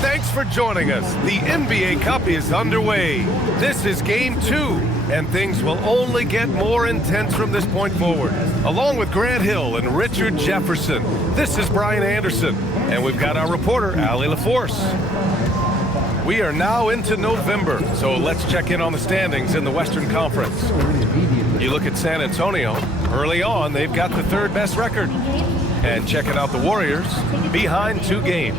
Thanks for joining us. The NBA Cup is underway. This is Game 2, and things will only get more intense from this point forward. Along with Grant Hill and Richard Jefferson, this is Brian Anderson, and we've got our reporter, Allie LaForce. We are now into November, so let's check in on the standings in the Western Conference. You look at San Antonio. Early on, they've got the third best record. And checking out the Warriors, behind 2 games.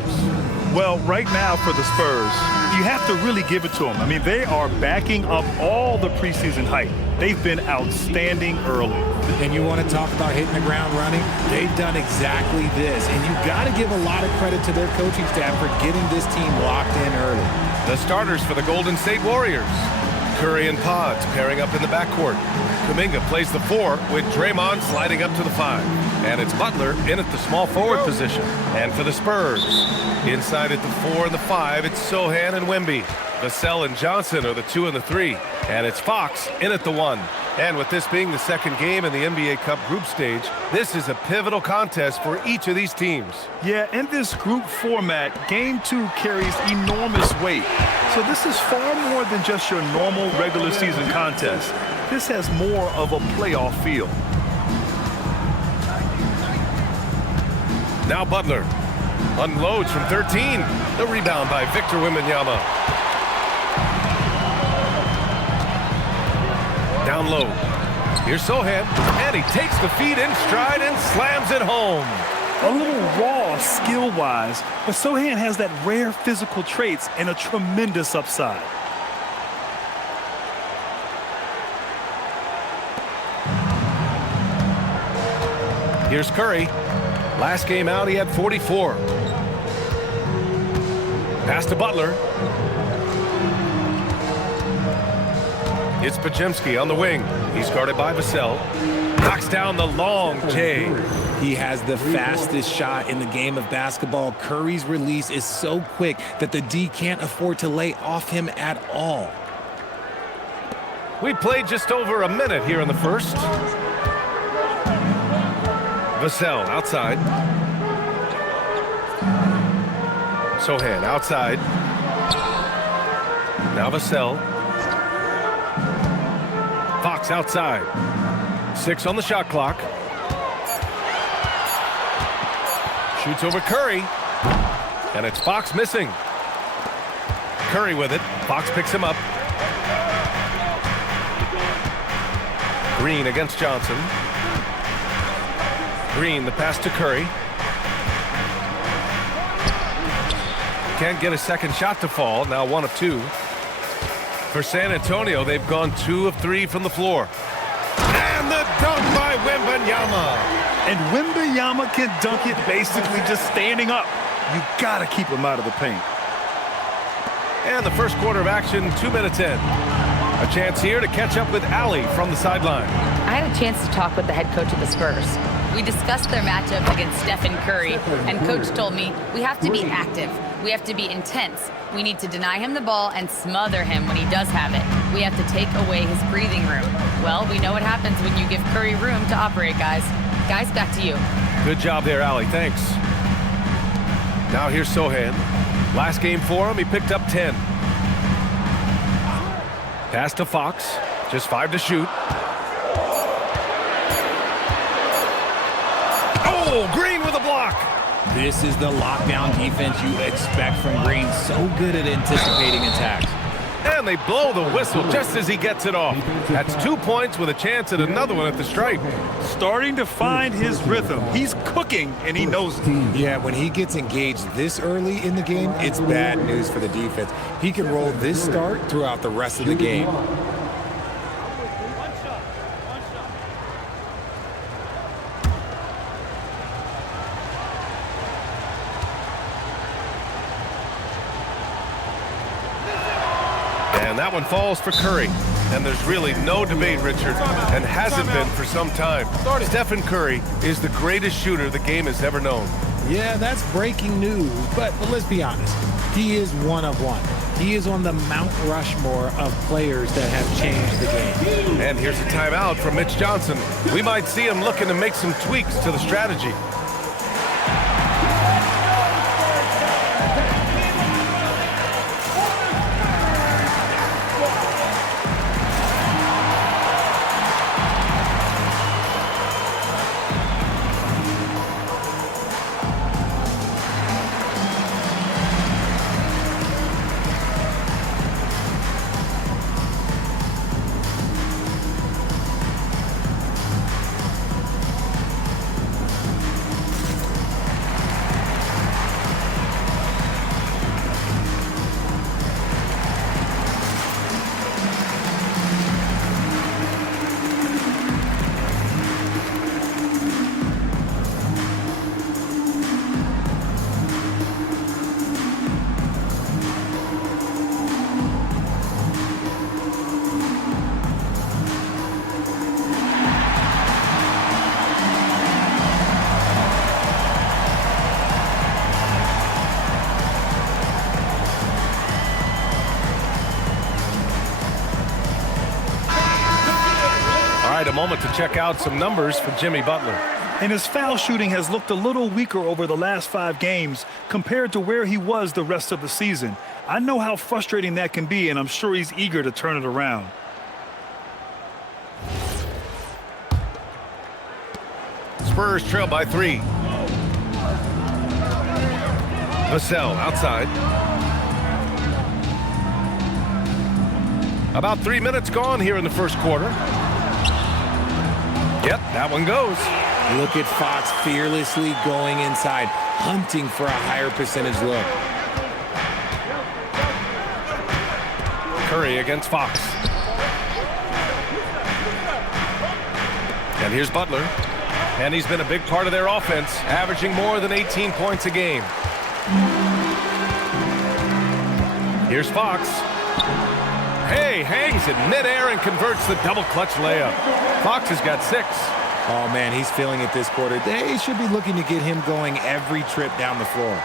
Well, right now for the Spurs, you have to really give it to them. I mean, they are backing up all the preseason hype. They've been outstanding early. And you want to talk about hitting the ground running? They've done exactly this. And you've got to give a lot of credit to their coaching staff for getting this team locked in early. The starters for the Golden State Warriors. Curry and Pods pairing up in the backcourt. Kuminga plays the 4 with Draymond sliding up to the 5. And it's Butler in at the small forward position. And for the Spurs, inside at the 4 and the 5, it's Sochan and Wemby. Vassell and Johnson are the 2 and the 3. And it's Fox in at the 1. And with this being the second game in the NBA Cup group stage, this is a pivotal contest for each of these teams. Yeah, in this group format, Game 2 carries enormous weight. So this is far more than just your normal regular season contest. This has more of a playoff feel. Now Butler unloads from 13. The rebound by Victor Wembanyama. Down low. Here's Sochan, and he takes the feed in stride and slams it home. A little raw skill-wise, but Sochan has that rare physical traits and a tremendous upside. Here's Curry. Last game out, he had 44. Pass to Butler. It's Podziemski on the wing. He's guarded by Vassell. Knocks down the long J. He has the fastest shot in the game of basketball. Curry's release is so quick that the D can't afford to lay off him at all. We played just over a minute here in the first. Vassell outside. Sochan outside. Now Vassell. Fox outside. 6 on the shot clock. Shoots over Curry. And it's Fox missing. Curry with it. Fox picks him up. Green against Johnson. Green, the pass to Curry. Can't get a second shot to fall. Now 1 of 2. For San Antonio, they've gone 2 of 3 from the floor. And the dunk by Wembanyama. And Wembanyama can dunk it basically just standing up. You got to keep him out of the paint. And the first quarter of action, 2 minutes in. A chance here to catch up with Allie from the sideline. I had a chance to talk with the head coach of the Spurs. We discussed their matchup against Stephen Curry, and Coach told me we have to be active. We have to be intense. We need to deny him the ball and smother him when he does have it. We have to take away his breathing room. Well, we know what happens when you give Curry room to operate, guys. Guys, back to you. Good job there, Allie. Thanks. Now here's Sochan. Last game for him, he picked up 10. Pass to Fox. Just 5 to shoot. Oh, Green with a block. This is the lockdown defense you expect from Green. So good at anticipating attacks. And they blow the whistle just as he gets it off. That's 2 points with a chance at another one at the stripe. Starting to find his rhythm. He's cooking, and he knows it. Yeah, when he gets engaged this early in the game, it's bad news for the defense. He can roll this start throughout the rest of the game. And that one falls for Curry. And there's really no debate, Richard, and hasn't been for some time. Stephen Curry is the greatest shooter the game has ever known. Yeah, that's breaking news, but let's be honest. He is one of one. He is on the Mount Rushmore of players that have changed the game. And here's a timeout from Mitch Johnson. We might see him looking to make some tweaks to the strategy. moment to check out some numbers for Jimmy Butler. And his foul shooting has looked a little weaker over the last 5 games compared to where he was the rest of the season. I know how frustrating that can be, and I'm sure he's eager to turn it around. Spurs trail by 3. Vassell outside. About 3 minutes gone here in the first quarter. Yep, that one goes. Look at Fox fearlessly going inside, hunting for a higher percentage look. Curry against Fox. And here's Butler. And he's been a big part of their offense, averaging more than 18 points a game. Here's Fox. Hey, hangs in midair and converts the double clutch layup. Fox has got 6. Oh, man, he's feeling it this quarter. They should be looking to get him going every trip down the floor.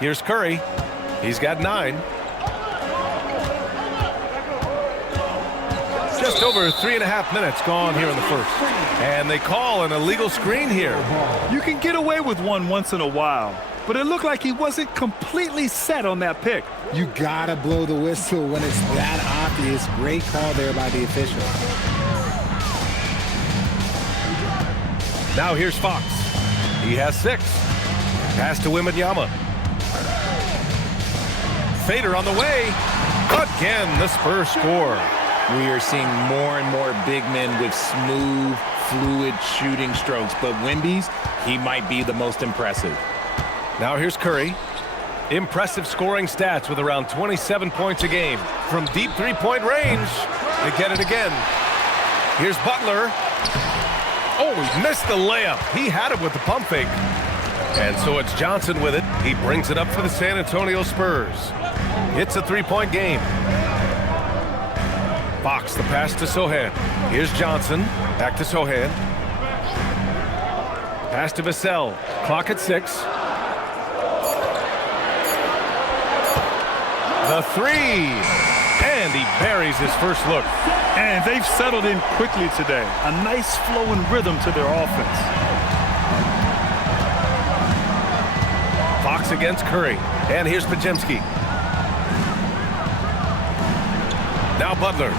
Here's Curry. He's got 9. Just over 3.5 minutes gone here in the first. And they call an illegal screen here. You can get away with one once in a while, but it looked like he wasn't completely set on that pick. You gotta blow the whistle when it's that obvious. Great call there by the official. Now here's Fox. He has 6. Pass to Wembanyama. Fader on the way. Again, the Spurs score. We are seeing more and more big men with smooth, fluid shooting strokes, but Wemby's, he might be the most impressive. Now here's Curry. Impressive scoring stats with around 27 points a game. From deep three-point range, they get it again. Here's Butler. Oh, he missed the layup. He had it with the pump fake. And so it's Johnson with it. He brings it up for the San Antonio Spurs. It's a 3-point game. Fox, the pass to Sohan. Here's Johnson. Back to Sohan. Pass to Vassell. Clock at 6. The 3. And he buries his first look. And they've settled in quickly today. A nice flowing rhythm to their offense. Fox against Curry. And here's Podziemski. Now Butler.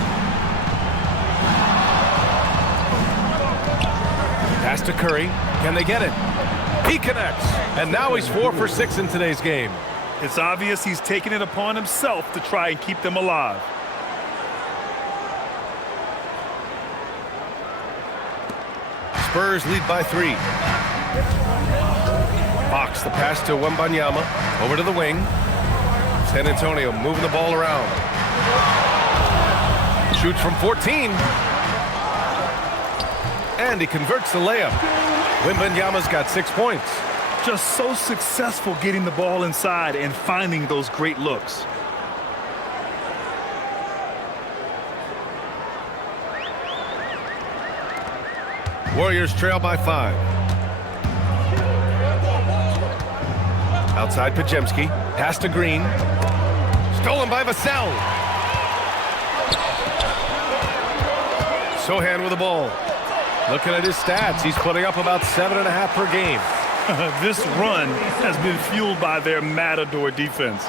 Pass to Curry. Can they get it? He connects. And now he's 4 for 6 in today's game. It's obvious he's taking it upon himself to try and keep them alive. Spurs lead by 3. Fox, the pass to Wembanyama. Over to the wing. San Antonio moving the ball around. Shoots from 14. And he converts the layup. Wembanyama's got 6 points. Just so successful getting the ball inside and finding those great looks. Warriors trail by 5. Outside Podziemski. Pass to Green. Stolen by Vassell. Sohan with the ball. Looking at his stats, he's putting up about 7.5 per game. This run has been fueled by their matador defense.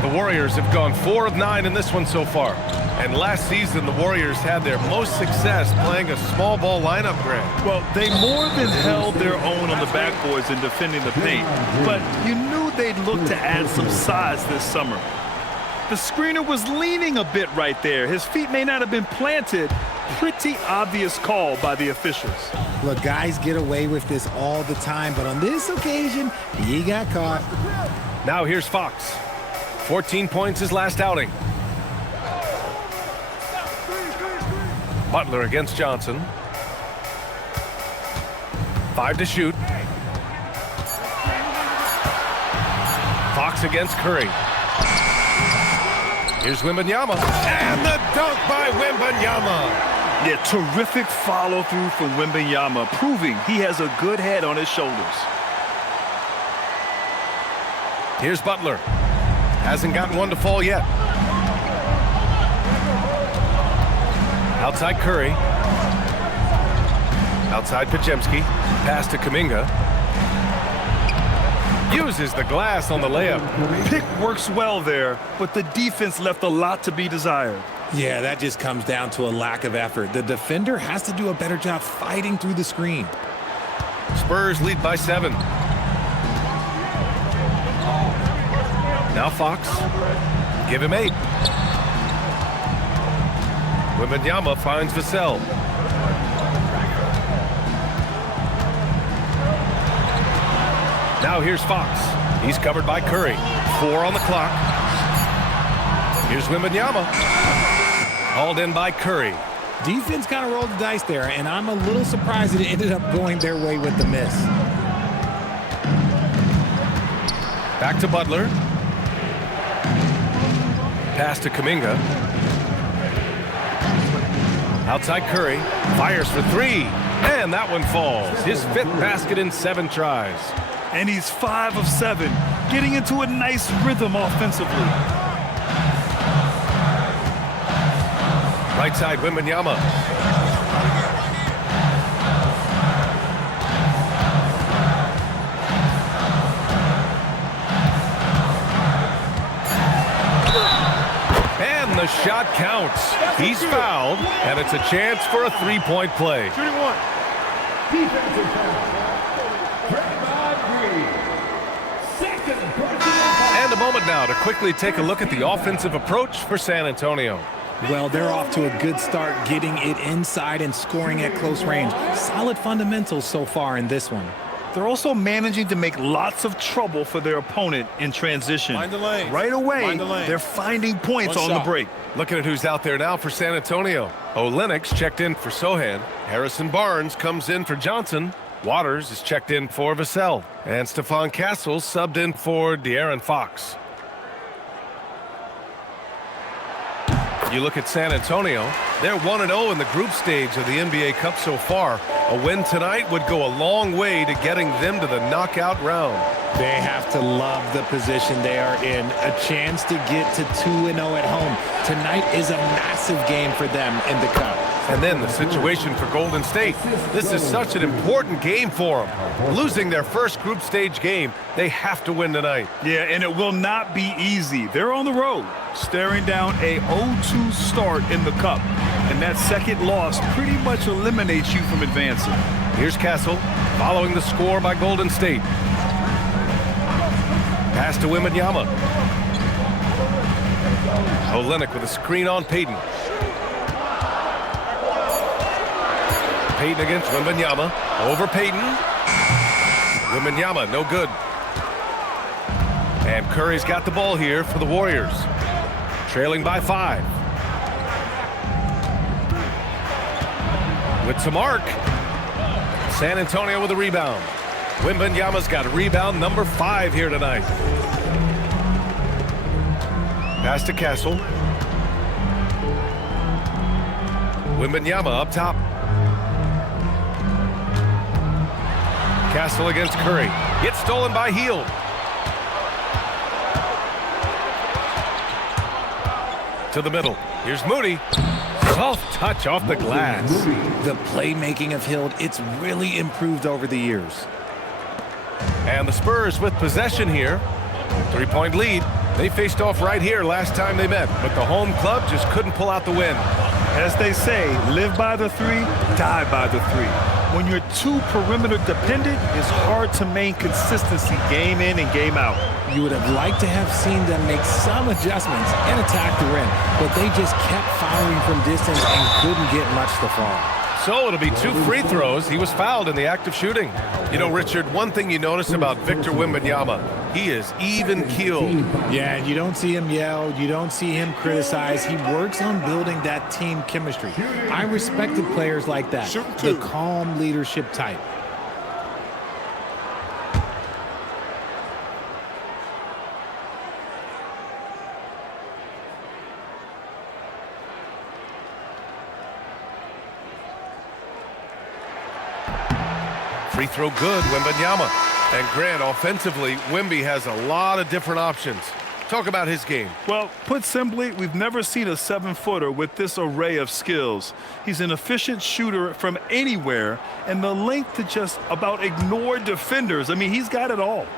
The Warriors have gone 4 of 9 in this one so far. And last season, the Warriors had their most success playing a small ball lineup, Grant. Well, they more than held their own on the backboards in defending the paint. But you knew they'd look to add some size this summer. The screener was leaning a bit right there. His feet may not have been planted. Pretty obvious call by the officials. Look, guys get away with this all the time, but on this occasion, he got caught. Now here's Fox. 14 points his last outing. Butler against Johnson. 5 to shoot. Fox against Curry. Here's Wembanyama. And the dunk by Wembanyama. Yeah, terrific follow-through from Wemby, proving he has a good head on his shoulders. Here's Butler. Hasn't gotten one to fall yet. Outside Curry. Outside Pajemski. Pass to Kuminga. Uses the glass on the layup. Pick works well there, but the defense left a lot to be desired. Yeah, that just comes down to a lack of effort. The defender has to do a better job fighting through the screen. Spurs lead by 7. Now Fox. Give him 8. Wembanyama finds Vassell. Now here's Fox. He's covered by Curry. 4 on the clock. Here's Wembanyama. Hauled in by Curry. Defense kind of rolled the dice there, and I'm a little surprised it ended up going their way with the miss. Back to Butler. Pass to Kuminga. Outside Curry. Fires for 3. And that one falls. His 5th basket in 7 tries. And he's 5 of 7, getting into a nice rhythm offensively. Right side, Wembanyama. And the shot counts. He's fouled, and it's a chance for a 3-point play. Shooting 1. Defensive foul. And a moment now to quickly take a look at the offensive approach for San Antonio. Well, they're off to a good start getting it inside and scoring at close range. Solid fundamentals so far in this one. They're also managing to make lots of trouble for their opponent in transition. Mind the lane. Right away, Mind the lane. they're finding points One on shot. the break. Looking at who's out there now for San Antonio. Olenek checked in for Sohan. Harrison Barnes comes in for Johnson. Waters is checked in for Vassell. And Stephon Castle subbed in for De'Aaron Fox. You look at San Antonio, they're 1-0 in the group stage of the NBA Cup so far. A win tonight would go a long way to getting them to the knockout round. They have to love the position they are in. A chance to get to 2-0 at home. Tonight is a massive game for them in the Cup. And then the situation for Golden State. This is such an important game for them. Losing their first group stage game, they have to win tonight. Yeah, and it will not be easy. They're on the road, staring down a 0-2 start in the Cup. And that second loss pretty much eliminates you from advancing. Here's Castle, following the score by Golden State. Pass to Wembanyama. Olenek with a screen on Payton. Payton against Wembanyama. Over Payton. Wembanyama, no good. And Curry's got the ball here for the Warriors. Trailing by 5. With some arc. San Antonio with a rebound. Wembanyama's got rebound number 5 here tonight. Pass to Castle. Wembanyama up top. Castle against Curry. Gets stolen by Hield. To the middle. Here's Moody. Soft touch off the glass. The playmaking of Hield, it's really improved over the years. And the Spurs with possession here. 3-point lead. They faced off right here last time they met, but the home club just couldn't pull out the win. As they say, live by the 3, die by the 3. When you're too perimeter dependent, it's hard to maintain consistency game in and game out. You would have liked to have seen them make some adjustments and attack the rim, but they just kept firing from distance and couldn't get much to fall. So it'll be 2 free throws. He was fouled in the act of shooting. You know, Richard, one thing you notice about Victor Wembanyama, he is even-keeled. Yeah, and you don't see him yell. You don't see him criticize. He works on building that team chemistry. I respected players like that, the calm leadership type. Free throw good, Wembanyama. And Grant, offensively, Wemby has a lot of different options. Talk about his game. Well, put simply, we've never seen a 7-footer with this array of skills. He's an efficient shooter from anywhere, and the length to just about ignore defenders. I mean, he's got it all.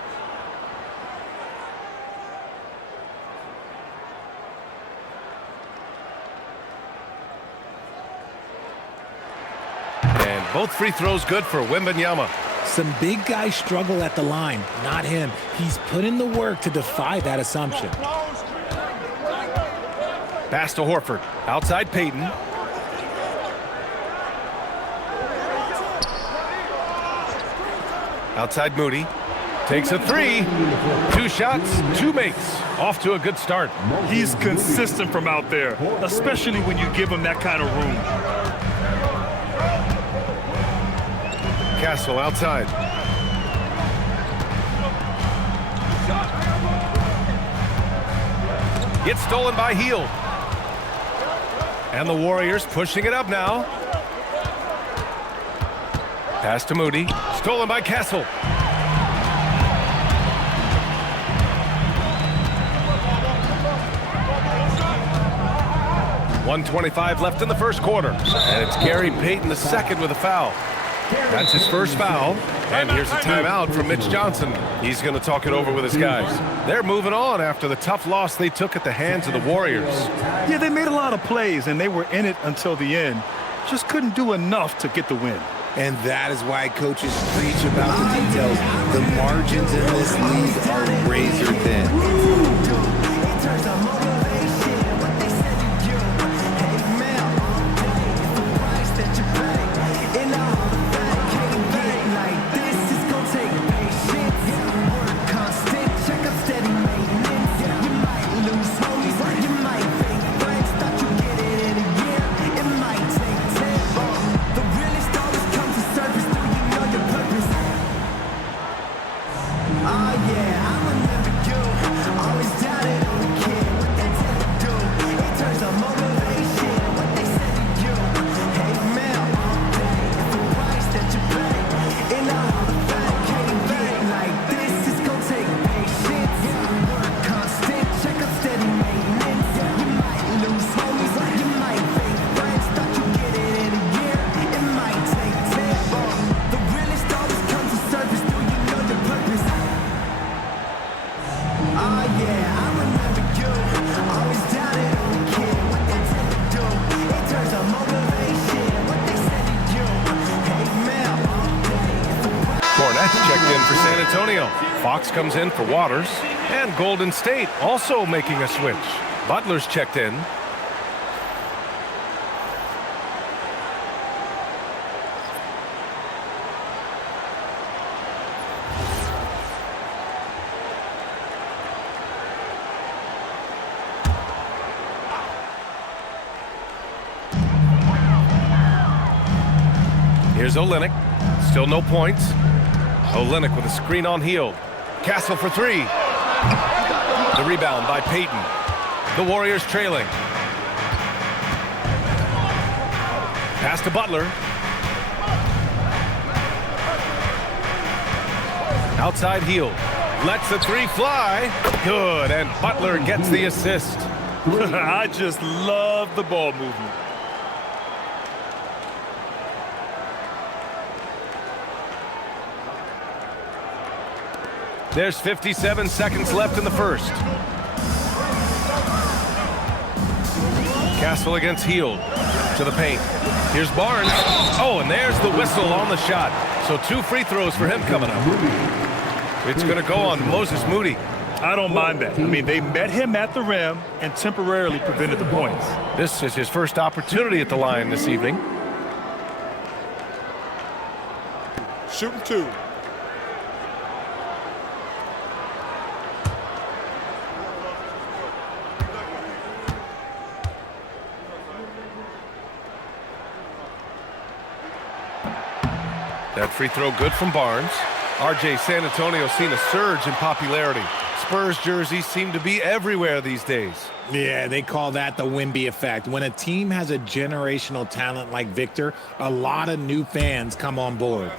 And both free throws good for Wembanyama. Some big guys struggle at the line, not him. He's put in the work to defy that assumption. Pass to Horford. Outside Payton. Outside Moody. Takes a three. 2 shots, 2 makes. Off to a good start. He's consistent from out there, especially when you give him that kind of room. Castle outside. Gets stolen by Hield. And the Warriors pushing it up now. Pass to Moody. Stolen by Castle. .125 left in the first quarter. And it's Gary Payton II with a foul. That's his first foul. And here's a timeout from Mitch Johnson. He's going to talk it over with his guys. They're moving on after the tough loss they took at the hands of the Warriors. Yeah, they made a lot of plays, and they were in it until the end. Just couldn't do enough to get the win. And that is why coaches preach about the details. The margins in this league are razor thin. Checked in for San Antonio. Fox comes in for Waters. And Golden State also making a switch. Butler's checked in. Here's Olynyk. Still no points. Olynyk with a screen on Hield. Castle for 3. The rebound by Payton. The Warriors trailing. Pass to Butler. Outside Hield. Lets the 3 fly. Good, and Butler gets the assist. I just love the ball movement. There's 57 seconds left in the first. Castle against Hield. To the paint. Here's Barnes. Oh, and there's the whistle on the shot. So 2 free throws for him coming up. It's going to go on Moses Moody. I don't mind that. I mean, they met him at the rim and temporarily prevented the points. This is his first opportunity at the line this evening. Shooting 2. That free throw good from Barnes. RJ, San Antonio seen a surge in popularity. Spurs jerseys seem to be everywhere these days. Yeah, they call that the Wemby effect. When a team has a generational talent like Victor, a lot of new fans come on board.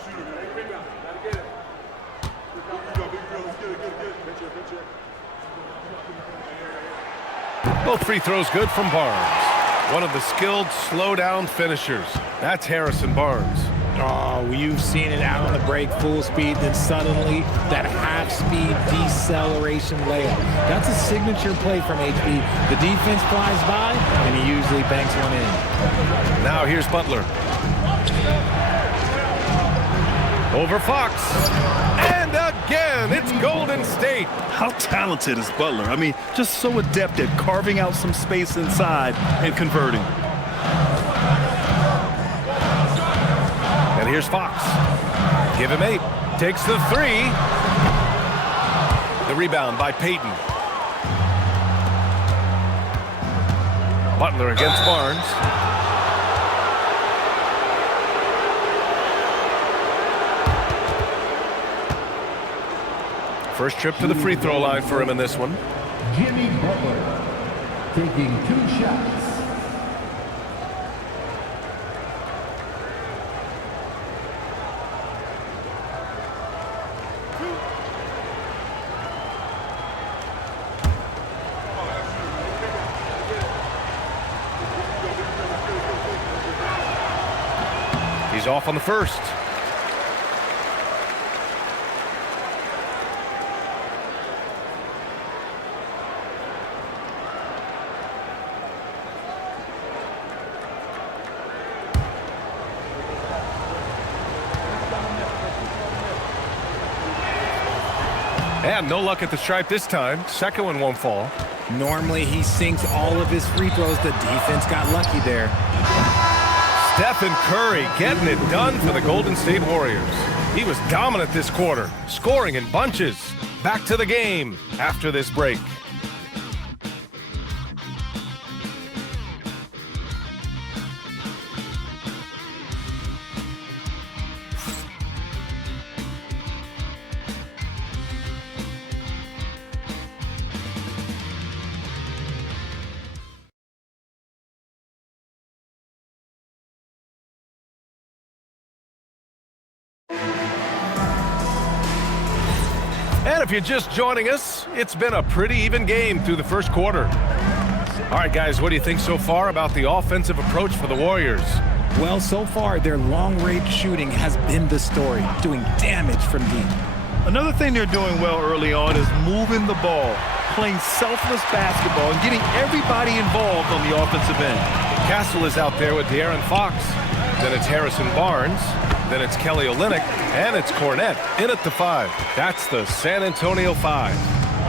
Both free throws good from Barnes. One of the skilled slow-down finishers. That's Harrison Barnes. Oh, you've seen it out on the break, full speed, then suddenly that half-speed deceleration layup. That's a signature play from HB. The defense flies by, and he usually banks one in. Now here's Butler. Over Fox. And again, it's Golden State. How talented is Butler? I mean, just so adept at carving out some space inside and converting. And here's Fox. Give him 8. Takes the 3. The rebound by Payton. Butler against Barnes. First trip to the free throw line for him in this one. Jimmy Butler taking 2 shots. He's off on the first. And no luck at the stripe this time. Second one won't fall. Normally, he sinks all of his free throws. The defense got lucky there. Stephen Curry getting it done for the Golden State Warriors. He was dominant this quarter, scoring in bunches. Back to the game after this break. And if you're just joining us, it's been a pretty even game through the first quarter. All right, guys, what do you think so far about the offensive approach for the Warriors? Well, so far, their long-range shooting has been the story, doing damage from deep. Another thing they're doing well early on is moving the ball, playing selfless basketball, and getting everybody involved on the offensive end. Castle is out there with De'Aaron Fox. Then it's Harrison Barnes. Then it's Kelly Olynyk. And it's Cornette in at the 5. That's the San Antonio 5.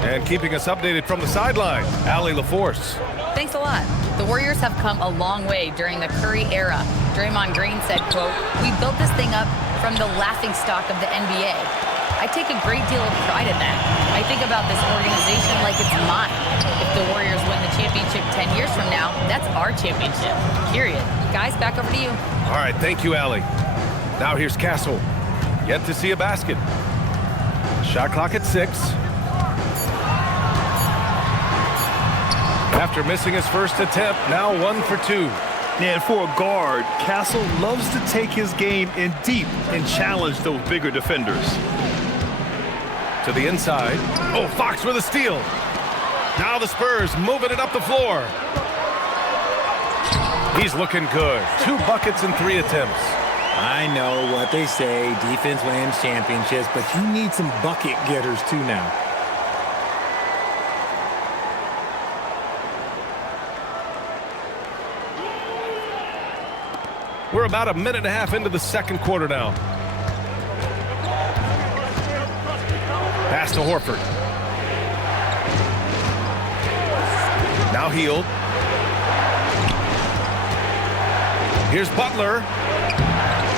And keeping us updated from the sideline, Allie LaForce. Thanks a lot. The Warriors have come a long way during the Curry era. Draymond Green said, quote, "We built this thing up from the laughingstock of the NBA. I take a great deal of pride in that. I think about this organization like it's mine. If the Warriors win the championship 10 years from now, that's our championship, period." Guys, back over to you. All right, thank you, Allie. Now here's Castle. Yet to see a basket. Shot clock at 6. After missing his first attempt, now 1 for 2. And for a guard, Castle loves to take his game in deep and challenge those bigger defenders. To the inside. Oh, Fox with a steal. Now the Spurs moving it up the floor. He's looking good. 2 buckets in 3 attempts. I know what they say, defense wins championships, but you need some bucket getters too now. We're about a minute and a half into the second quarter now. Pass to Horford. Now Hield. Here's Butler.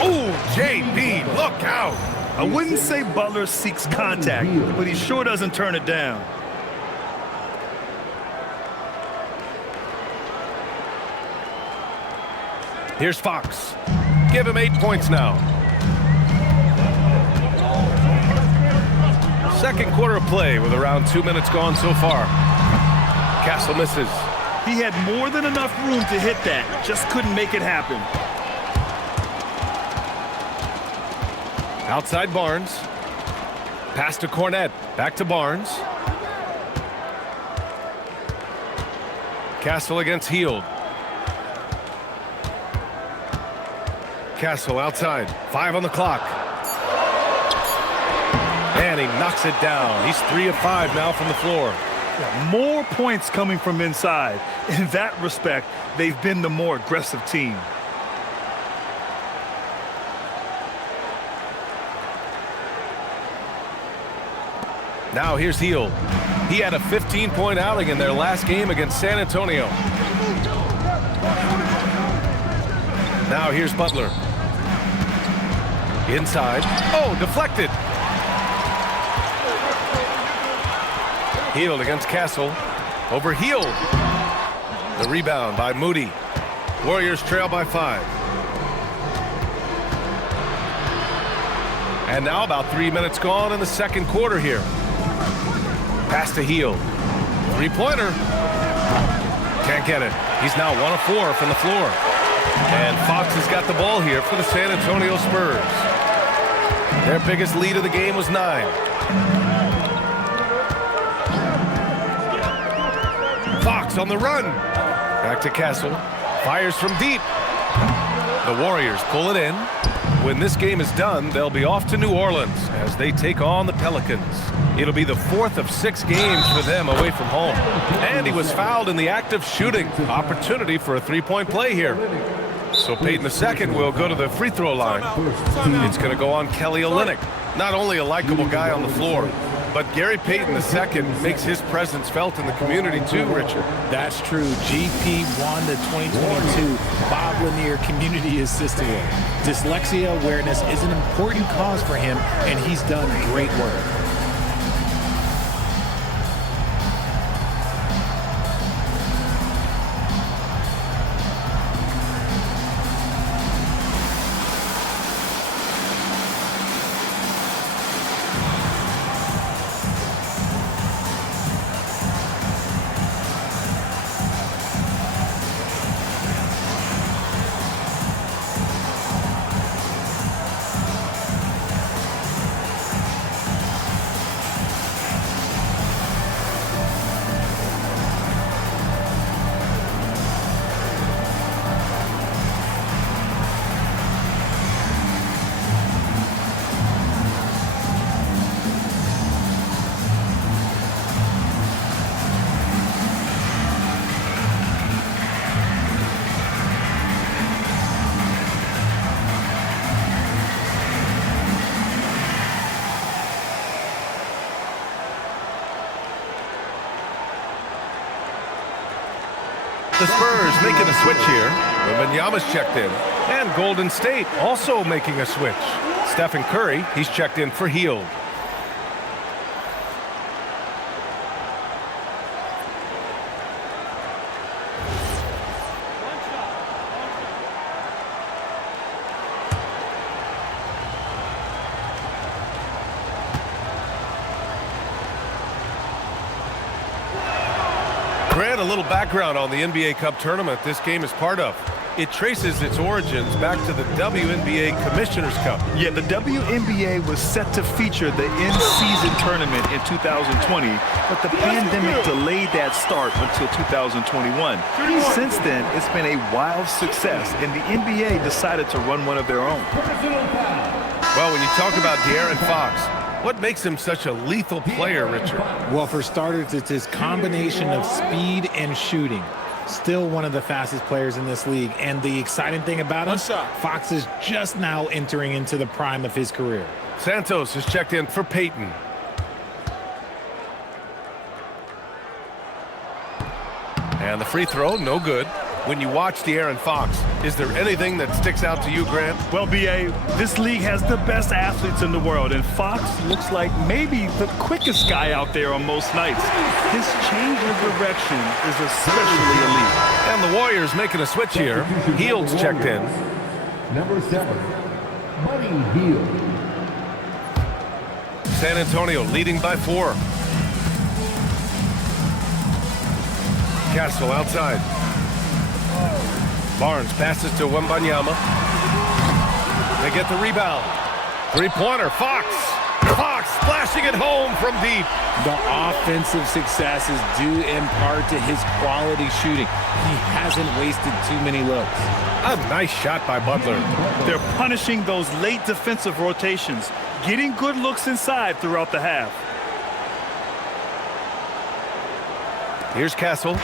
Ooh, JB, look out. I wouldn't say Butler seeks contact, but he sure doesn't turn it down. Here's Fox. Give him 8 points now. Second quarter of play with around 2 minutes gone so far. Castle misses. He had more than enough room to hit that, just couldn't make it happen. Outside Barnes. Pass to Cornette. Back to Barnes. Castle against Hield. Castle outside. 5 on the clock. And he knocks it down. He's 3 of 5 now from the floor. More points coming from inside. In that respect, they've been the more aggressive team. Now here's Hield. He had a 15-point outing in their last game against San Antonio. Now here's Butler. Inside. Oh, deflected. Hield against Castle. Over Hield. The rebound by Moody. Warriors trail by 5. And now about 3 minutes gone in the second quarter here. Pass to Hield. 3-pointer. Can't get it. He's now 1 of 4 from the floor. And Fox has got the ball here for the San Antonio Spurs. Their biggest lead of the game was 9. Fox on the run. Back to Castle. Fires from deep. The Warriors pull it in. When this game is done, they'll be off to New Orleans as they take on the Pelicans. It'll be the 4th of 6 games for them away from home. And he was fouled in the act of shooting. Opportunity for a 3-point play here. So Payton II will go to the free throw line. It's going to go on Kelly Olynyk. Not only a likable guy on the floor, but Gary Payton II makes his presence felt in the community too, Richard. That's true. GP won the 2022 Bob Lanier Community Assist Award. Dyslexia awareness is an important cause for him, and he's done great work. The Spurs making a switch here. Wembanyama's checked in. And Golden State also making a switch. Stephen Curry, he's checked in for Hield. Grant, a little background on the NBA Cup tournament this game is part of. It traces its origins back to the WNBA Commissioner's Cup. Yeah, the WNBA was set to feature the in-season tournament in 2020, but the pandemic delayed that start until 2021. Since then, it's been a wild success, and the NBA decided to run one of their own. Well, when you talk about De'Aaron Fox, what makes him such a lethal player, Richard? Well, for starters, it's his combination of speed and shooting. Still one of the fastest players in this league. And the exciting thing about him, Fox is just now entering into the prime of his career. Santos has checked in for Payton. And the free throw, no good. When you watch De'Aaron Fox, is there anything that sticks out to you, Grant? Well, B.A., this league has the best athletes in the world, and Fox looks like maybe the quickest guy out there on most nights. His change of direction is especially elite. And the Warriors making a switch here. Hield's checked in. Number 7, Buddy Hield. San Antonio leading by 4. Castle outside. Barnes passes to Wembanyama. They get the rebound. Three-pointer, Fox. Fox splashing it home from deep. The offensive success is due in part to his quality shooting. He hasn't wasted too many looks. A nice shot by Butler. They're punishing those late defensive rotations, getting good looks inside throughout the half. Here's Castle.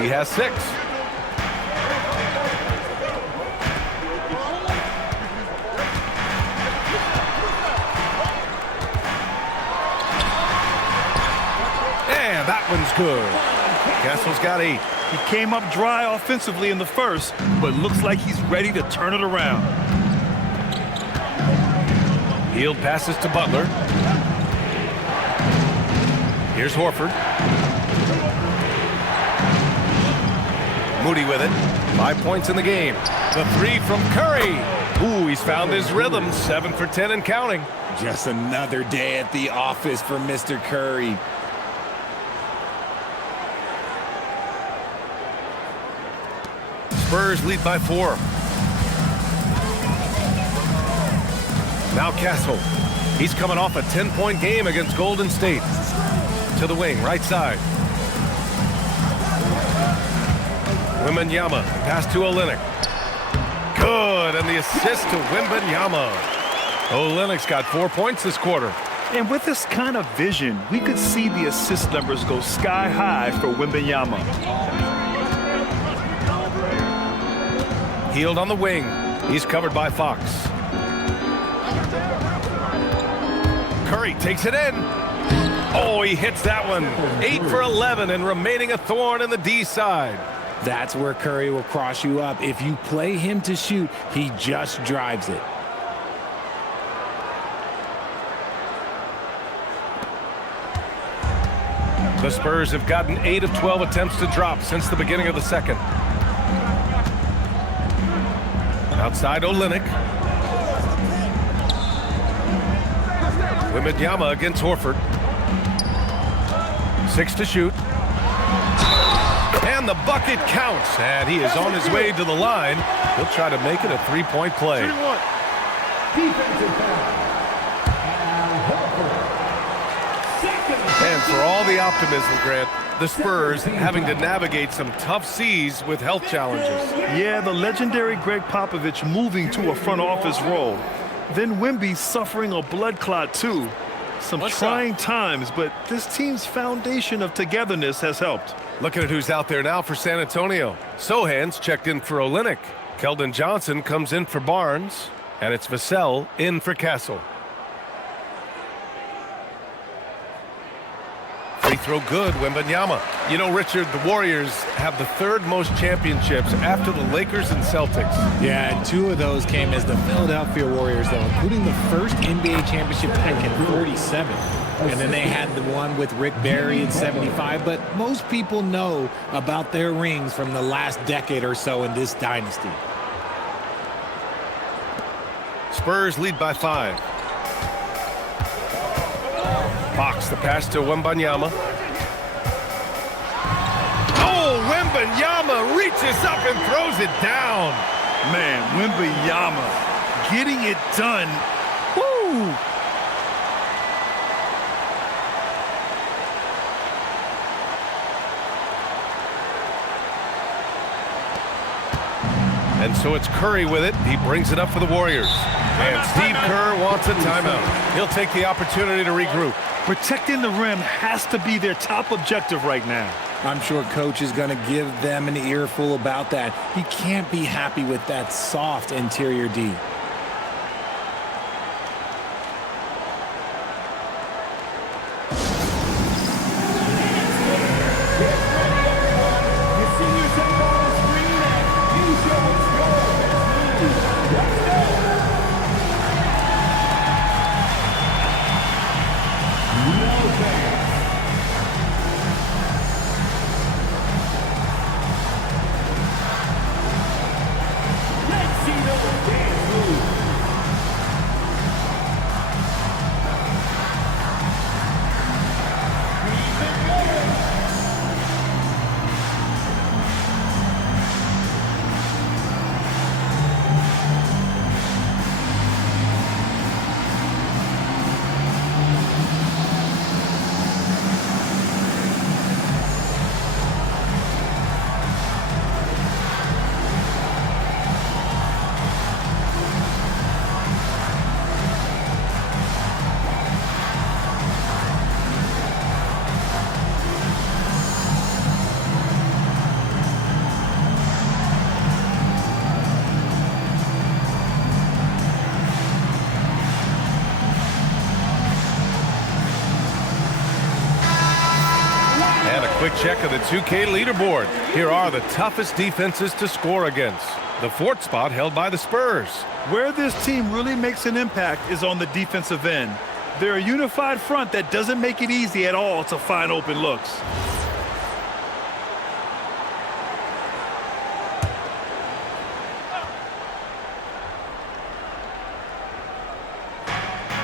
He has 6. And that one's good. Castle's got 8. He came up dry offensively in the first, but looks like he's ready to turn it around. Hield passes to Butler. Here's Horford. Moody with it. 5 points in the game. The 3 from Curry. Ooh, he's found his rhythm. 7 for 10 and counting. Just another day at the office for Mr. Curry. Spurs lead by 4. Now Castle. He's coming off a 10-point game against Golden State. To the wing, right side. Wembanyama, pass to Olynyk. Good, and the assist to Wembanyama. Olynyk's got 4 points this quarter. And with this kind of vision, we could see the assist numbers go sky high for Wembanyama. Hield on the wing. He's covered by Fox. Curry takes it in. Oh, he hits that one. 8 for 11 and remaining a thorn in the D side. That's where Curry will cross you up. If you play him to shoot, he just drives it. The Spurs have gotten 8 of 12 attempts to drop since the beginning of the second. Outside Olynyk. Wembanyama against Horford. 6 to shoot. And the bucket counts. And he is on his way to the line. He'll try to make it a 3-point play. Defensive foul. And for all the optimism, Grant, the Spurs having to navigate some tough seas with health challenges. Yeah, the legendary Greg Popovich moving to a front office role. Then Wemby suffering a blood clot too. Some trying times, but this team's foundation of togetherness has helped. Looking at who's out there now for San Antonio. Sohan's checked in for Olynyk. Keldon Johnson comes in for Barnes. And it's Vassell in for Castle. Free throw good, Wembanyama. You know, Richard, the Warriors have the 3rd most championships after the Lakers and Celtics. Yeah, and 2 of those came as the Philadelphia Warriors, though, including the first NBA championship back in 47. And then they had the one with Rick Barry in 75. But most people know about their rings from the last decade or so in this dynasty. Spurs lead by 5. Fox, the pass to Wembanyama. Oh, Wembanyama reaches up and throws it down. Man, Wembanyama getting it done. Woo! And so it's Curry with it. He brings it up for the Warriors. And Steve Kerr wants a timeout. He'll take the opportunity to regroup. Protecting the rim has to be their top objective right now. I'm sure Coach is going to give them an earful about that. He can't be happy with that soft interior D. Quick check of the 2K leaderboard. Here are the toughest defenses to score against. The fourth spot held by the Spurs. Where this team really makes an impact is on the defensive end. They're a unified front that doesn't make it easy at all to find open looks.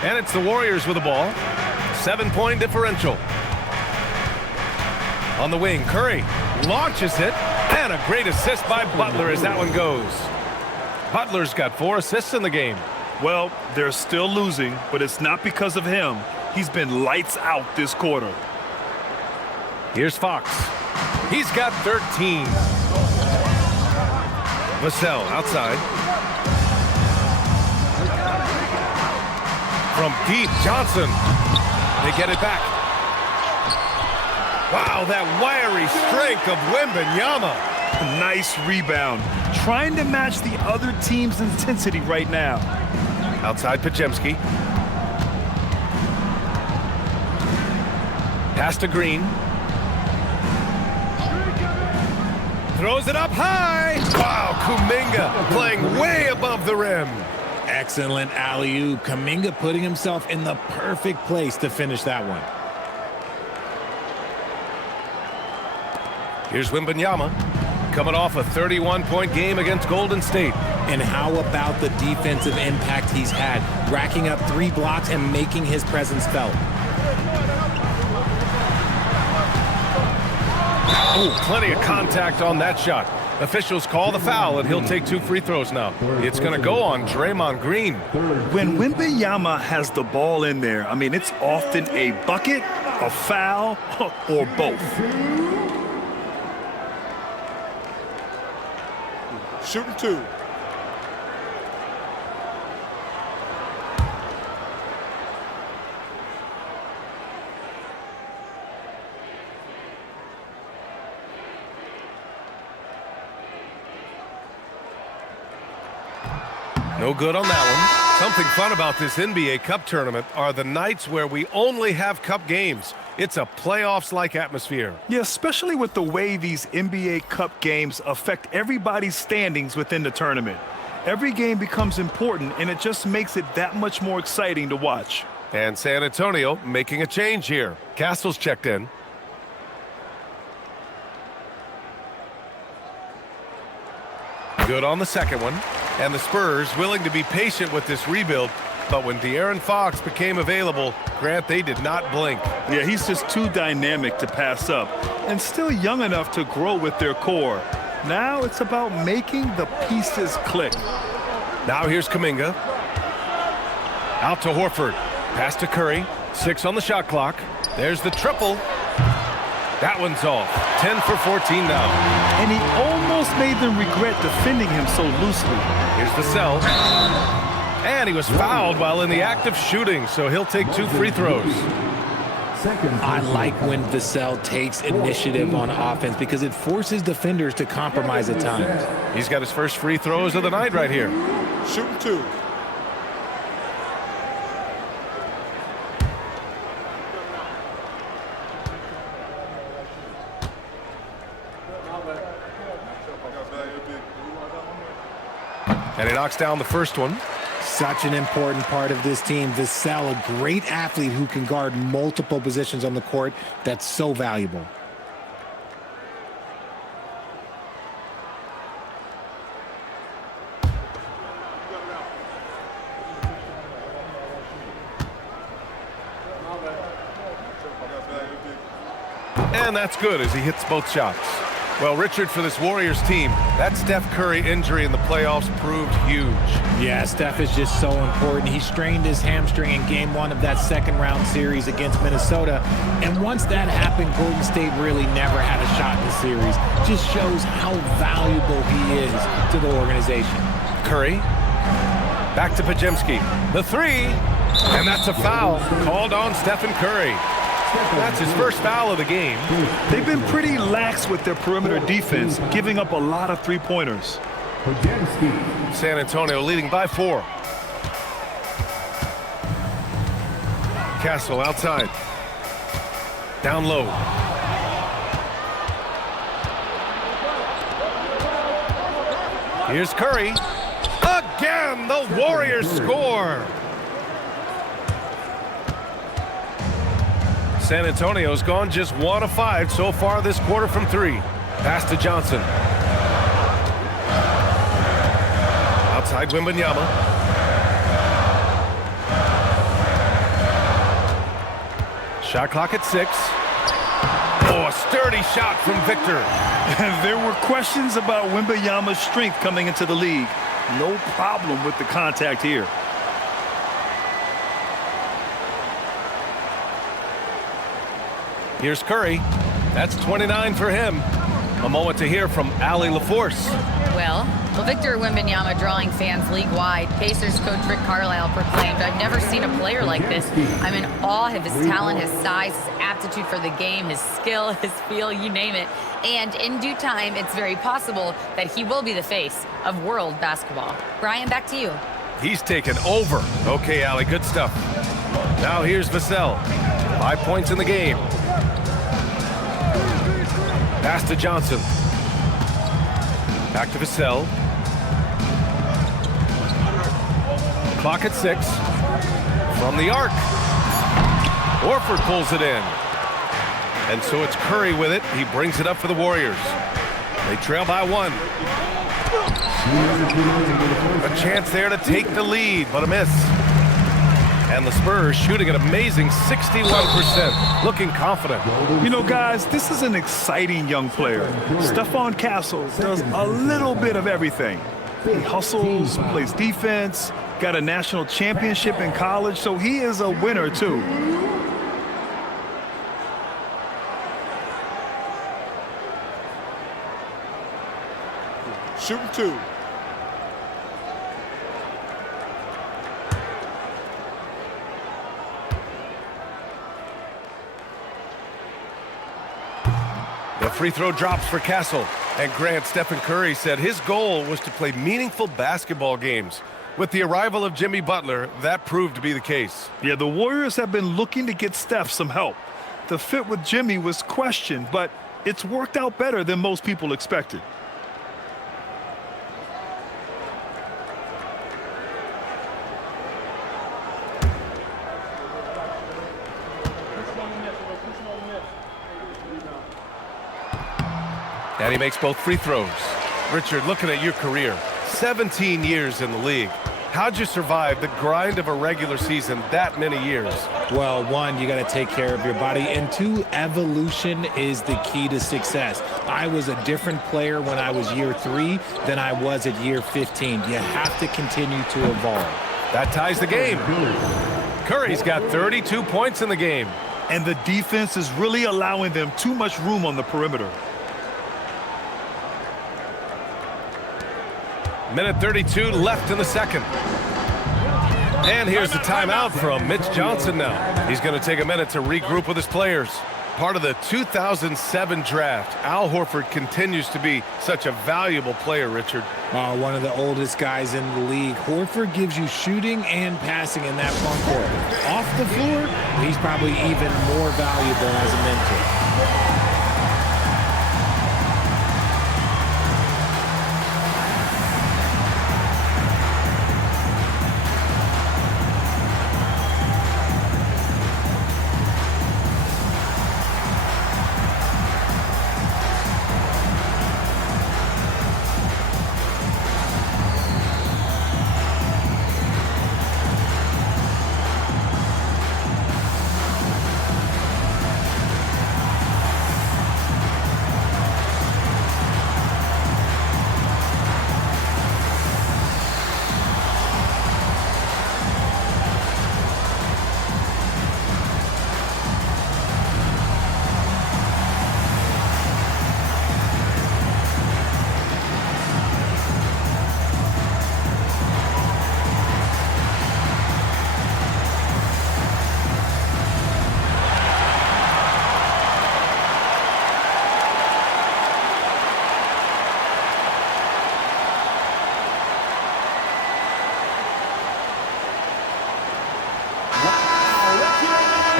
And it's the Warriors with the ball. 7-point differential. On the wing, Curry launches it, and a great assist by Butler as that one goes. Butler's got 4 assists in the game. Well, they're still losing, but it's not because of him. He's been lights out this quarter. Here's Fox. He's got 13. Vassell outside. From deep, Johnson. They get it back. Wow, that wiry strength of Wembanyama. Nice rebound. Trying to match the other team's intensity right now. Outside Podziemski. Pass to Green. Throws it up high. Wow, Kuminga playing way above the rim. Excellent alley-oop. Kuminga putting himself in the perfect place to finish that one. Here's Wembanyama, coming off a 31-point game against Golden State. And how about the defensive impact he's had, racking up 3 blocks and making his presence felt. Oh, plenty of contact on that shot. Officials call the foul, and he'll take 2 free throws now. It's going to go on Draymond Green. When Wembanyama has the ball in there, I mean, it's often a bucket, a foul, or both. Shooting 2. No good on that one. Something fun about this NBA Cup tournament are the nights where we only have Cup games. It's a playoffs-like atmosphere. Yeah, especially with the way these NBA Cup games affect everybody's standings within the tournament. Every game becomes important, and it just makes it that much more exciting to watch. And San Antonio making a change here. Castle's checked in. Good on the second one. And the Spurs willing to be patient with this rebuild. But when De'Aaron Fox became available, Grant, they did not blink. Yeah, he's just too dynamic to pass up and still young enough to grow with their core. Now it's about making the pieces click. Now here's Kuminga. Out to Horford. Pass to Curry. 6 on the shot clock. There's the triple. That one's off. 10 for 14 now. And he almost made them regret defending him so loosely. Here's the cell. And he was fouled while in the act of shooting, so he'll take 2 free throws. I like when Vassell takes initiative on offense because it forces defenders to compromise at times. He's got his first free throws of the night right here. Shooting 2. And he knocks down the first one. Such an important part of this team. Vassell, a great athlete who can guard multiple positions on the court. That's so valuable. And that's good as he hits both shots. Well, Richard, for this Warriors team, that Steph Curry injury in the playoffs proved huge. Yeah, Steph is just so important. He strained his hamstring in game 1 of that second-round series against Minnesota. And once that happened, Golden State really never had a shot in the series. Just shows how valuable he is to the organization. Curry. Back to Podziemski. The 3. And that's a foul called on Stephen Curry. That's his first foul of the game. They've been pretty lax with their perimeter defense, giving up a lot of three-pointers. San Antonio leading by 4. Castle outside. Down low. Here's Curry. Again, the Warriors score. San Antonio's gone just 1 of 5 so far this quarter from 3. Pass to Johnson. Outside Wembanyama. Shot clock at 6. Oh, a sturdy shot from Victor. There were questions about Wembanyama's strength coming into the league. No problem with the contact here. Here's Curry. That's 29 for him. A moment to hear from Allie LaForce. Well, Victor Wembanyama drawing fans league-wide. Pacers coach Rick Carlisle proclaimed, "I've never seen a player like this. I'm in awe of his talent, his size, his aptitude for the game, his skill, his feel, you name it." And in due time, it's very possible that he will be the face of world basketball. Brian, back to you. He's taken over. Okay, Allie, good stuff. Now here's Vassell. 5 points in the game. Pass to Johnson. Back to Vassell. Clock at 6. From the arc. Horford pulls it in. And so it's Curry with it. He brings it up for the Warriors. They trail by 1. A chance there to take the lead, but a miss. And the Spurs shooting an amazing 61%, looking confident. You know, guys, this is an exciting young player. Stephon does a little bit of everything. He hustles, plays defense, got a national championship in college, so he is a winner, too. Shooting 2. The free throw drops for Castle. And Grant, Stephen Curry said his goal was to play meaningful basketball games. With the arrival of Jimmy Butler, that proved to be the case. Yeah, the Warriors have been looking to get Steph some help. The fit with Jimmy was questioned, but it's worked out better than most people expected. And he makes both free throws. Richard, looking at your career, 17 years in the league. How'd you survive the grind of a regular season that many years? Well, 1, you got to take care of your body, and 2, evolution is the key to success. I was a different player when I was year 3 than I was at year 15. You have to continue to evolve. That ties the game. Curry's got 32 points in the game. And the defense is really allowing them too much room on the perimeter. Minute 32 left in the second. And here's the timeout from Mitch Johnson now. He's going to take a minute to regroup with his players. Part of the 2007 draft, Al Horford continues to be such a valuable player, Richard. One of the oldest guys in the league. Horford gives you shooting and passing in that front court. Off the floor, he's probably even more valuable as a mentor.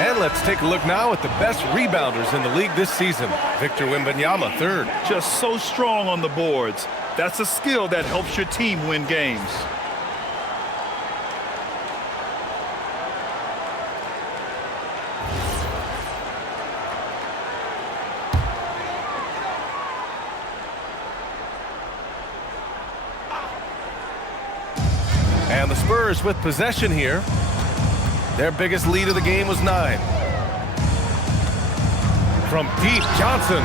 And let's take a look now at the best rebounders in the league this season. Victor Wembanyama, 3rd. Just so strong on the boards. That's a skill that helps your team win games. And the Spurs with possession here. Their biggest lead of the game was 9. From deep, Johnson.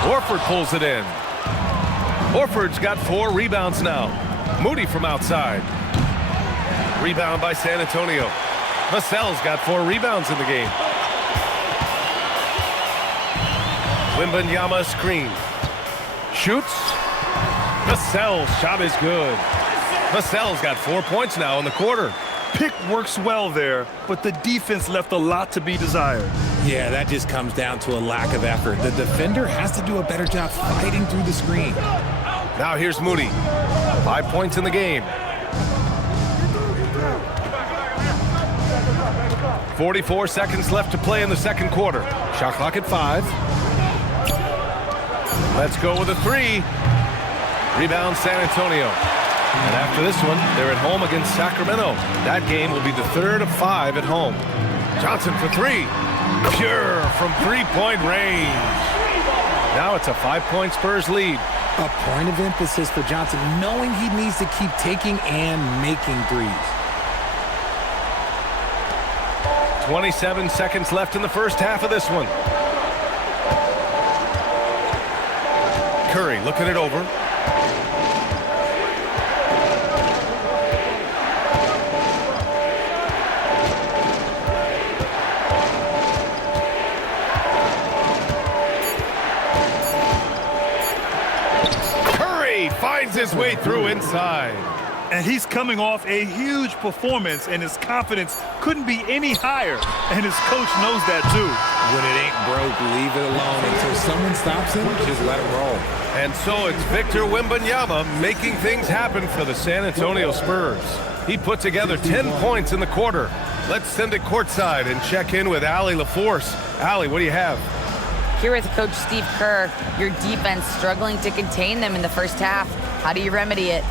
Horford pulls it in. Horford's got 4 rebounds now. Moody from outside. Rebound by San Antonio. Vassell's got 4 rebounds in the game. Wembanyama screen. Shoots. Vassell's shot is good. Vassell's got 4 points now in the quarter. Pick works well there, but the defense left a lot to be desired. Yeah, that just comes down to a lack of effort. The defender has to do a better job fighting through the screen. Now here's Moody. 5 points in the game. 44 seconds left to play in the second quarter. Shot clock at 5. Let's go with a 3. Rebound San Antonio. And after this one, they're at home against Sacramento. That game will be the 3rd of 5 at home. Johnson for 3. Pure from 3-point range. Now it's a 5-point Spurs lead. A point of emphasis for Johnson, knowing he needs to keep taking and making threes. 27 seconds left in the first half of this one. Curry looking it over. Finds his way through inside. And he's coming off a huge performance, and his confidence couldn't be any higher. And his coach knows that too. When it ain't broke, leave it alone. Until someone stops him, just let him roll. And so it's Victor Wembanyama making things happen for the San Antonio Spurs. He put together 10 points in the quarter. Let's send it courtside and check in with Allie LaForce. Allie, what do you have? Here with Coach Steve Kerr, your defense struggling to contain them in the first half. How do you remedy it?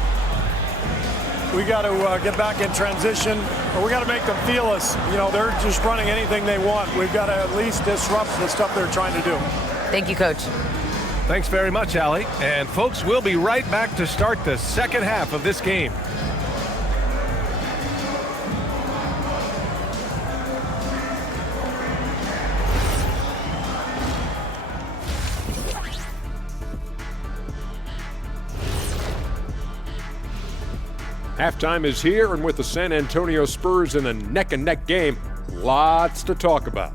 We got to get back in transition, or we got to make them feel us. You know, they're just running anything they want. We've got to at least disrupt the stuff they're trying to do. Thank you, Coach. Thanks very much, Allie. And folks, we'll be right back to start the second half of this game. Halftime is here, and with the San Antonio Spurs in a neck-and-neck game, lots to talk about.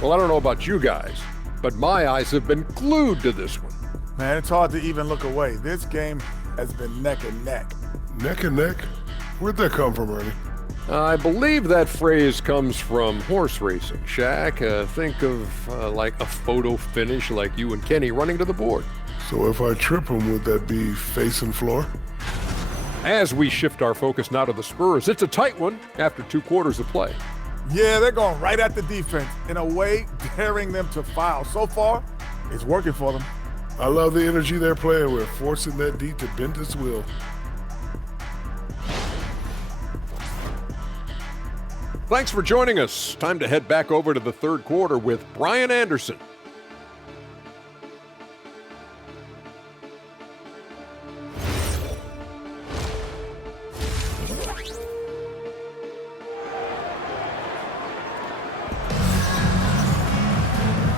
Well, I don't know about you guys, but my eyes have been glued to this one. Man, it's hard to even look away. This game has been neck and neck. Neck and neck? Where'd that come from, Ernie? I believe that phrase comes from horse racing. Shaq, think of like a photo finish like you and Kenny running to the board. So if I trip him, would that be face and floor? As we shift our focus now to the Spurs, it's a tight one after 2 quarters of play. Yeah, they're going right at the defense, in a way daring them to foul. So far, it's working for them. I love the energy they're playing with, forcing that D to bend its will. Thanks for joining us. Time to head back over to the third quarter with Brian Anderson.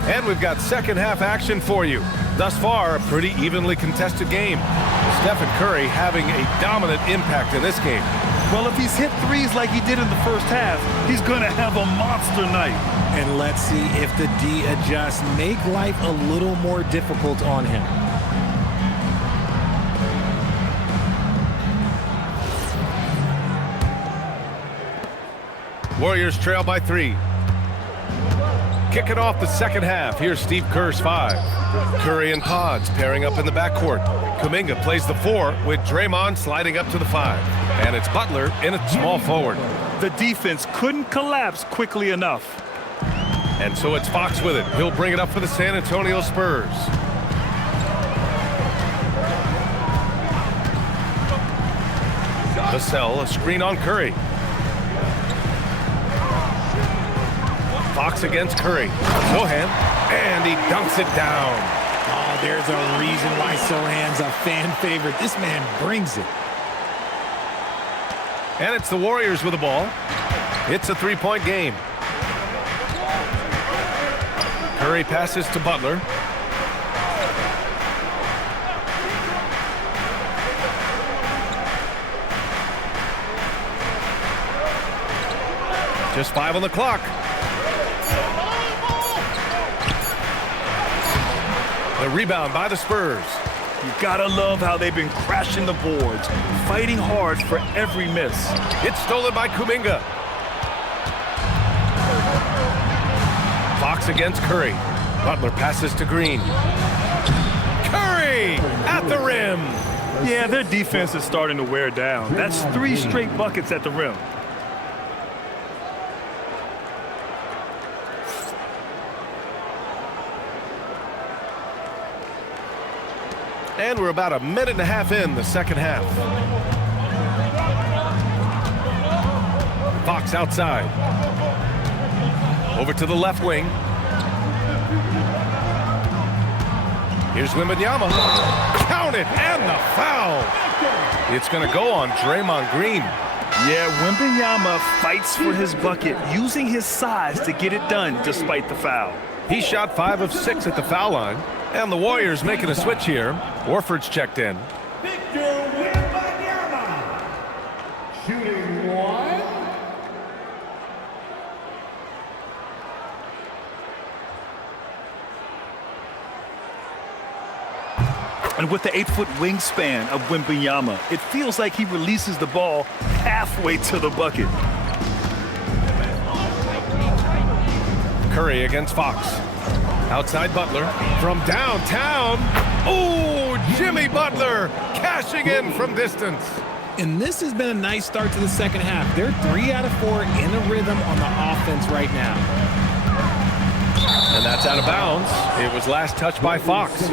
And we've got second half action for you. Thus far, a pretty evenly contested game. Stephen Curry having a dominant impact in this game. Well, if he's hit threes like he did in the first half, he's going to have a monster night. And let's see if the D adjusts, make life a little more difficult on him. Warriors trail by 3. Kicking off the second half, here's Steve Kerr's 5. Curry and Pods pairing up in the backcourt. Kuminga plays the 4 with Draymond sliding up to the 5. And it's Butler in at small forward. The defense couldn't collapse quickly enough. And so it's Fox with it. He'll bring it up for the San Antonio Spurs. Vassell, a screen on Curry. Fox against Curry. Sohan, and he dunks it down. Oh, there's a reason why Sohan's a fan favorite. This man brings it. And it's the Warriors with the ball. It's a three-point game. Curry passes to Butler. Just 5 on the clock. The rebound by the Spurs. You gotta love how they've been crashing the boards, fighting hard for every miss. It's stolen by Kuminga. Fox against Curry. Butler passes to Green. Curry at the rim. Yeah, their defense is starting to wear down. That's 3 straight buckets at the rim. And we're about a minute and a half in the second half. Fox outside. Over to the left wing. Here's Wembanyama. Count it, and the foul. It's going to go on Draymond Green. Yeah, Wembanyama fights for his bucket, using his size to get it done despite the foul. He shot 5 of 6 at the foul line. And the Warriors making a switch here. Warford's checked in. Victor Wembanyama. Shooting 1. And with the 8-foot wingspan of Wembanyama, it feels like he releases the ball halfway to the bucket. Curry against Fox. Outside Butler from downtown. Oh, Jimmy Butler cashing in from distance. And this has been a nice start to the second half. They're 3 out of 4 in a rhythm on the offense right now. And that's out of bounds. It was last touched by Fox.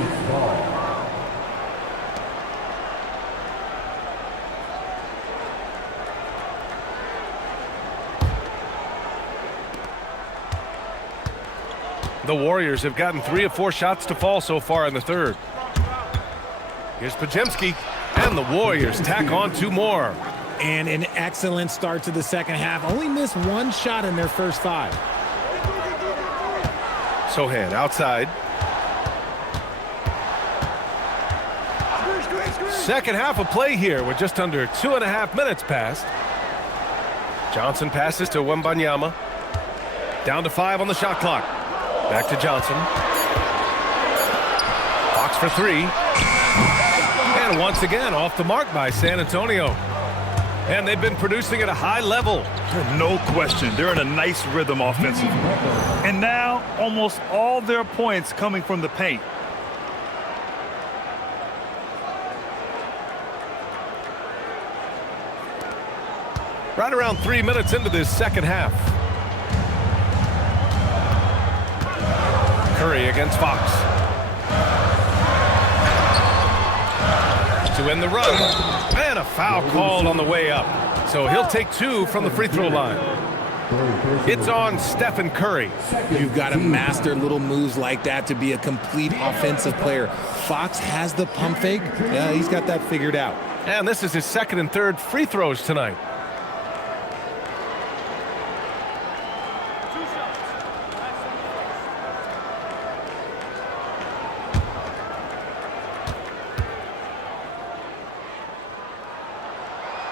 The Warriors have gotten 3 of 4 shots to fall so far in the third. Here's Podziemski, and the Warriors tack on 2 more. And an excellent start to the second half. Only missed 1 shot in their first 5. Sohan outside. Second half of play here with just under 2.5 minutes passed. Johnson passes to Wembanyama. Down to 5 on the shot clock. Back to Johnson. Fox for 3. And once again off the mark by San Antonio. And they've been producing at a high level. No question, they're in a nice rhythm offensively. And now almost all their points coming from the paint. Right around 3 minutes into this second half. Curry against Fox. To end the run. And a foul called on the way up. So he'll take 2 from the free throw line. It's on Stephen Curry. You've got to master little moves like that to be a complete offensive player. Fox has the pump fake. Yeah, he's got that figured out. And this is his second and third free throws tonight.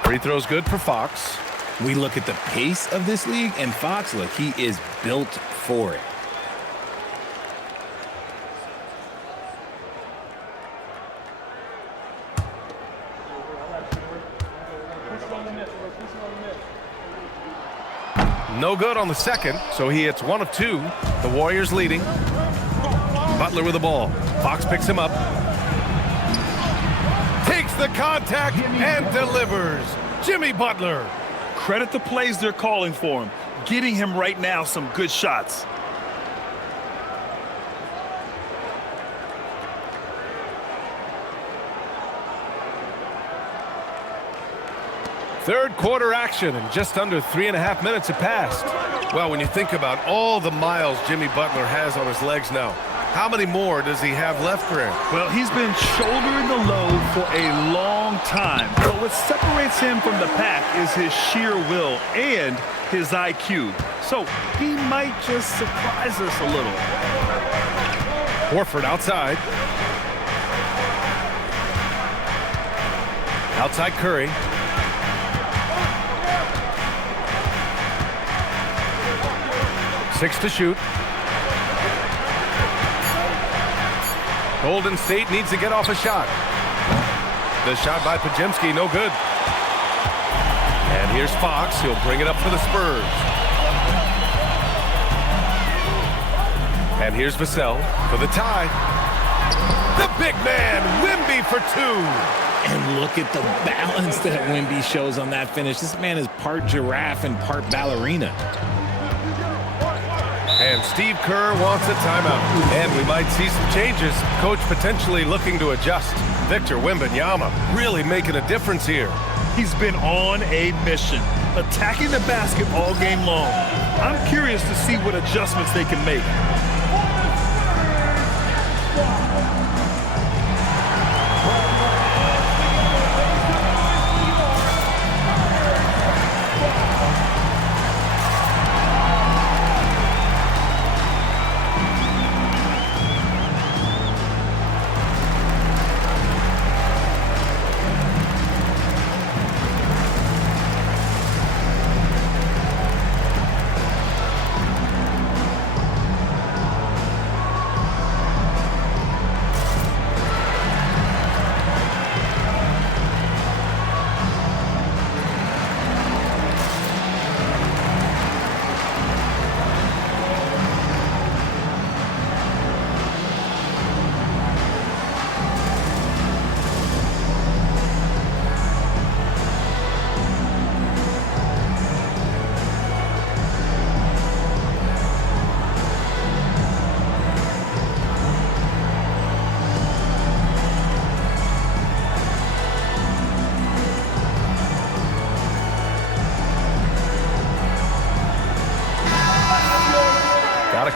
Free throw's good for Fox. We look at the pace of this league, and Fox, look, he is built for it. No good on the second, so he hits 1 of 2. The Warriors leading. Butler with the ball. Fox picks him up. Takes the contact and delivers. Jimmy Butler. Credit the plays they're calling for him. Getting him right now some good shots. Third quarter action, and just under 3.5 minutes have passed. Well, when you think about all the miles Jimmy Butler has on his legs now, how many more does he have left, Grant? Well, he's been shouldering the load for a long time. But what separates him from the pack is his sheer will and his IQ. So he might just surprise us a little. Horford outside. Outside Curry. Six to shoot. Golden State needs to get off a shot. The shot by Podziemski, no good. And here's Fox. He'll bring it up for the Spurs. And here's Vassell for the tie. The big man, Wemby for two. And look at the balance that Wemby shows on that finish. This man is part giraffe and part ballerina. And Steve Kerr wants a timeout. And we might see some changes. Coach potentially looking to adjust. Victor Wembanyama really making a difference here. He's been on a mission, attacking the basket all game long. I'm curious to see what adjustments they can make.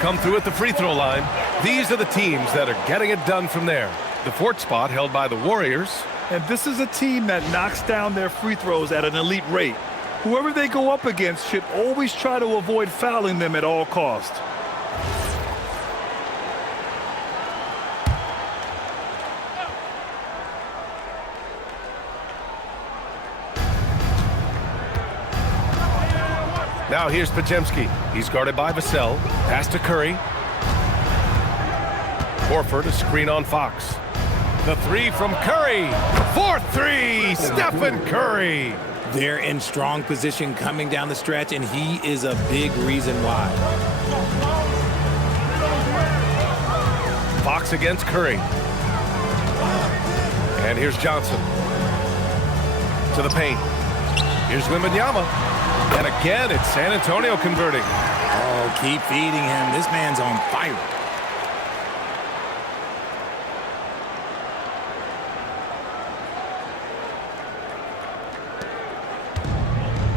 Come through at the free throw line. These are the teams that are getting it done from there. The fourth spot held by the Warriors. And this is a team that knocks down their free throws at an elite rate. Whoever they go up against should always try to avoid fouling them at all costs. Now here's Podziemski. He's guarded by Vassell. Pass to Curry. Horford, a screen on Fox. The three from Curry. 4-3, Stephen Curry. They're in strong position coming down the stretch, and he is a big reason why. Fox against Curry. And here's Johnson. To the paint. Here's Wembanyama. And again, it's San Antonio converting. Oh, keep feeding him. This man's on fire.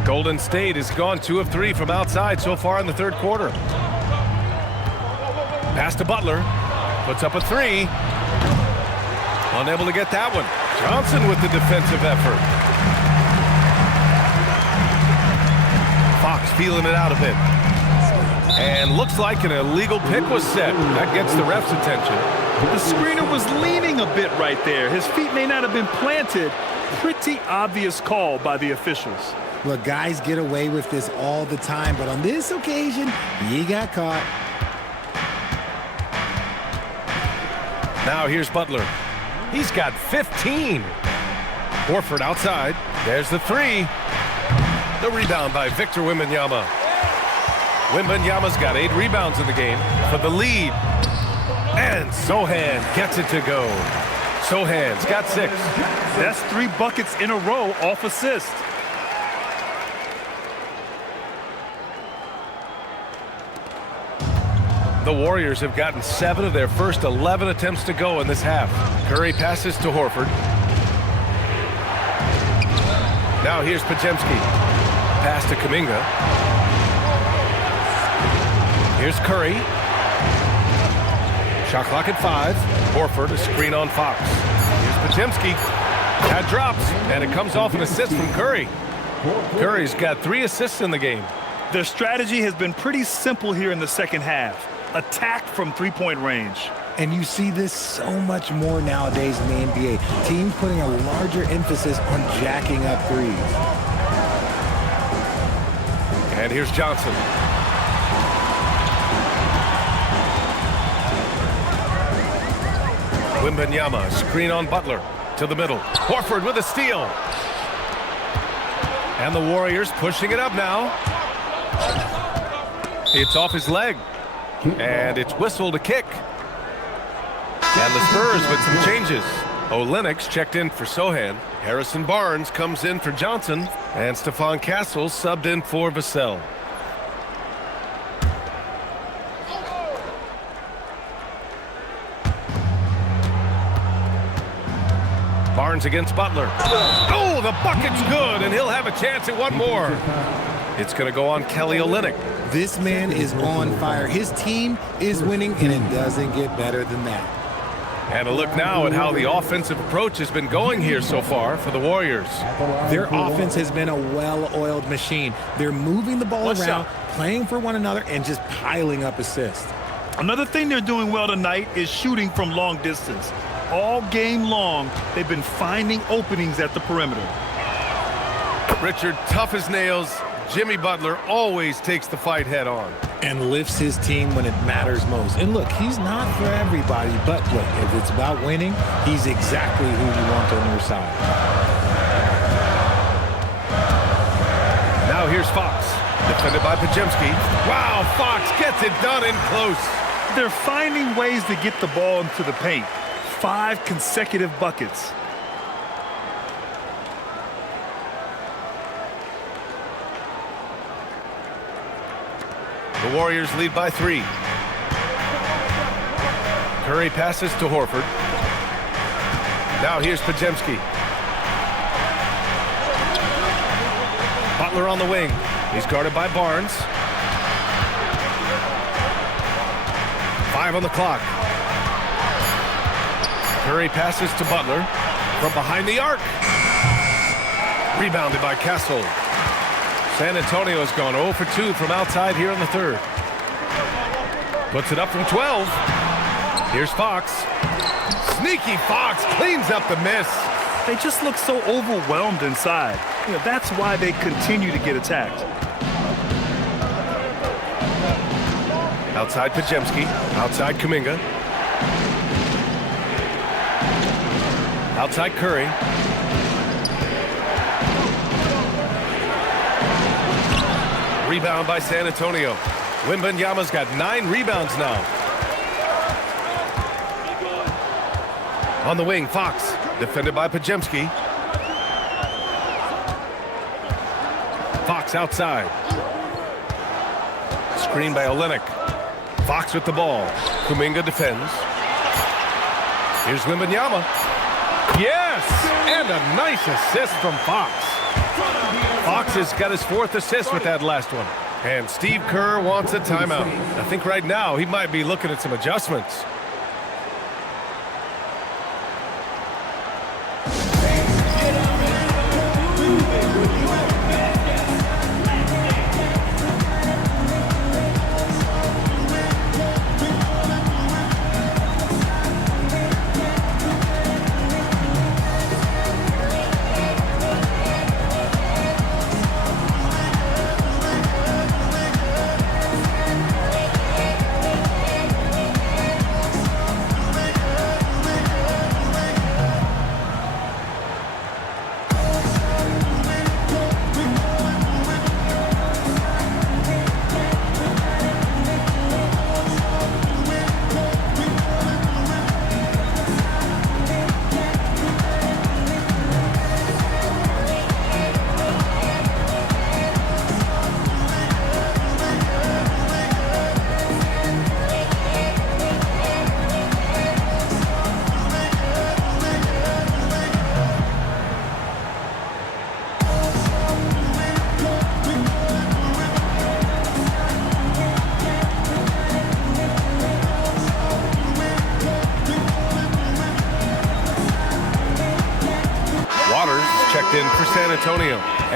Golden State has gone 2 of 3 from outside so far in the third quarter. Pass to Butler. Puts up a 3. Unable to get that one. Johnson with the defensive effort. Fox feeling it out a bit. And looks like an illegal pick was set. That gets the ref's attention. The screener was leaning a bit right there. His feet may not have been planted. Pretty obvious call by the officials. Look, guys get away with this all the time, but on this occasion, he got caught. Now here's Butler. He's got 15. Horford outside. There's the 3. The rebound by Victor Wembanyama. Wembanyama's got 8 rebounds in the game for the lead. And Sohan gets it to go. Sohan's got 6. That's 3 buckets in a row off assist. The Warriors have gotten 7 of their first 11 attempts to go in this half. Curry passes to Horford. Now here's Podziemski. Pass to Kuminga. Here's Curry. Shot clock at 5. Horford, a screen on Fox. Here's Podziemski. That drops, and it comes off an assist from Curry. Curry's got 3 assists in the game. Their strategy has been pretty simple here in the second half. Attack from three-point range. And you see this so much more nowadays in the NBA. Teams putting a larger emphasis on jacking up threes. And here's Johnson. Wembanyama, screen on Butler. To the middle. Horford with a steal. And the Warriors pushing it up now. It's off his leg. And it's whistled a kick. And the Spurs with some changes. Olynyk's checked in for Sohan. Harrison Barnes comes in for Johnson. And Stephon Castle subbed in for Vassell. Barnes against Butler. Oh, the bucket's good, and he'll have a chance at one more. It's going to go on Kelly Olynyk. This man is on fire. His team is winning, and it doesn't get better than that. And a look now at how the offensive approach has been going here so far for the Warriors. Their offense has been a well-oiled machine. They're moving the ball around, playing for one another, and just piling up assists. Another thing they're doing well tonight is shooting from long distance. All game long, they've been finding openings at the perimeter. Richard, tough as nails. Jimmy Butler always takes the fight head on. And lifts his team when it matters most. And look, he's not for everybody, but look, if it's about winning, he's exactly who you want on your side. Now here's Fox, defended by Podziemski. Wow, Fox gets it done in close. They're finding ways to get the ball into the paint. 5 consecutive buckets. The Warriors lead by 3. Curry passes to Horford. Now here's Podziemski. Butler on the wing. He's guarded by Barnes. 5 on the clock. Curry passes to Butler from behind the arc. Rebounded by Castle. San Antonio has gone 0 for 2 from outside here in the third. Puts it up from 12. Here's Fox. Sneaky Fox cleans up the miss. They just look so overwhelmed inside. You know, that's why they continue to get attacked. Outside Podziemski. Outside Kuminga. Outside Curry. Rebound by San Antonio. Wembanyama's got 9 rebounds now. On the wing, Fox. Defended by Podziemski. Fox outside. Screen by Olynyk. Fox with the ball. Kuminga defends. Here's Wembanyama. Yes! And a nice assist from Fox. Fox has got his 4th assist with that last one. And Steve Kerr wants a timeout. I think right now he might be looking at some adjustments.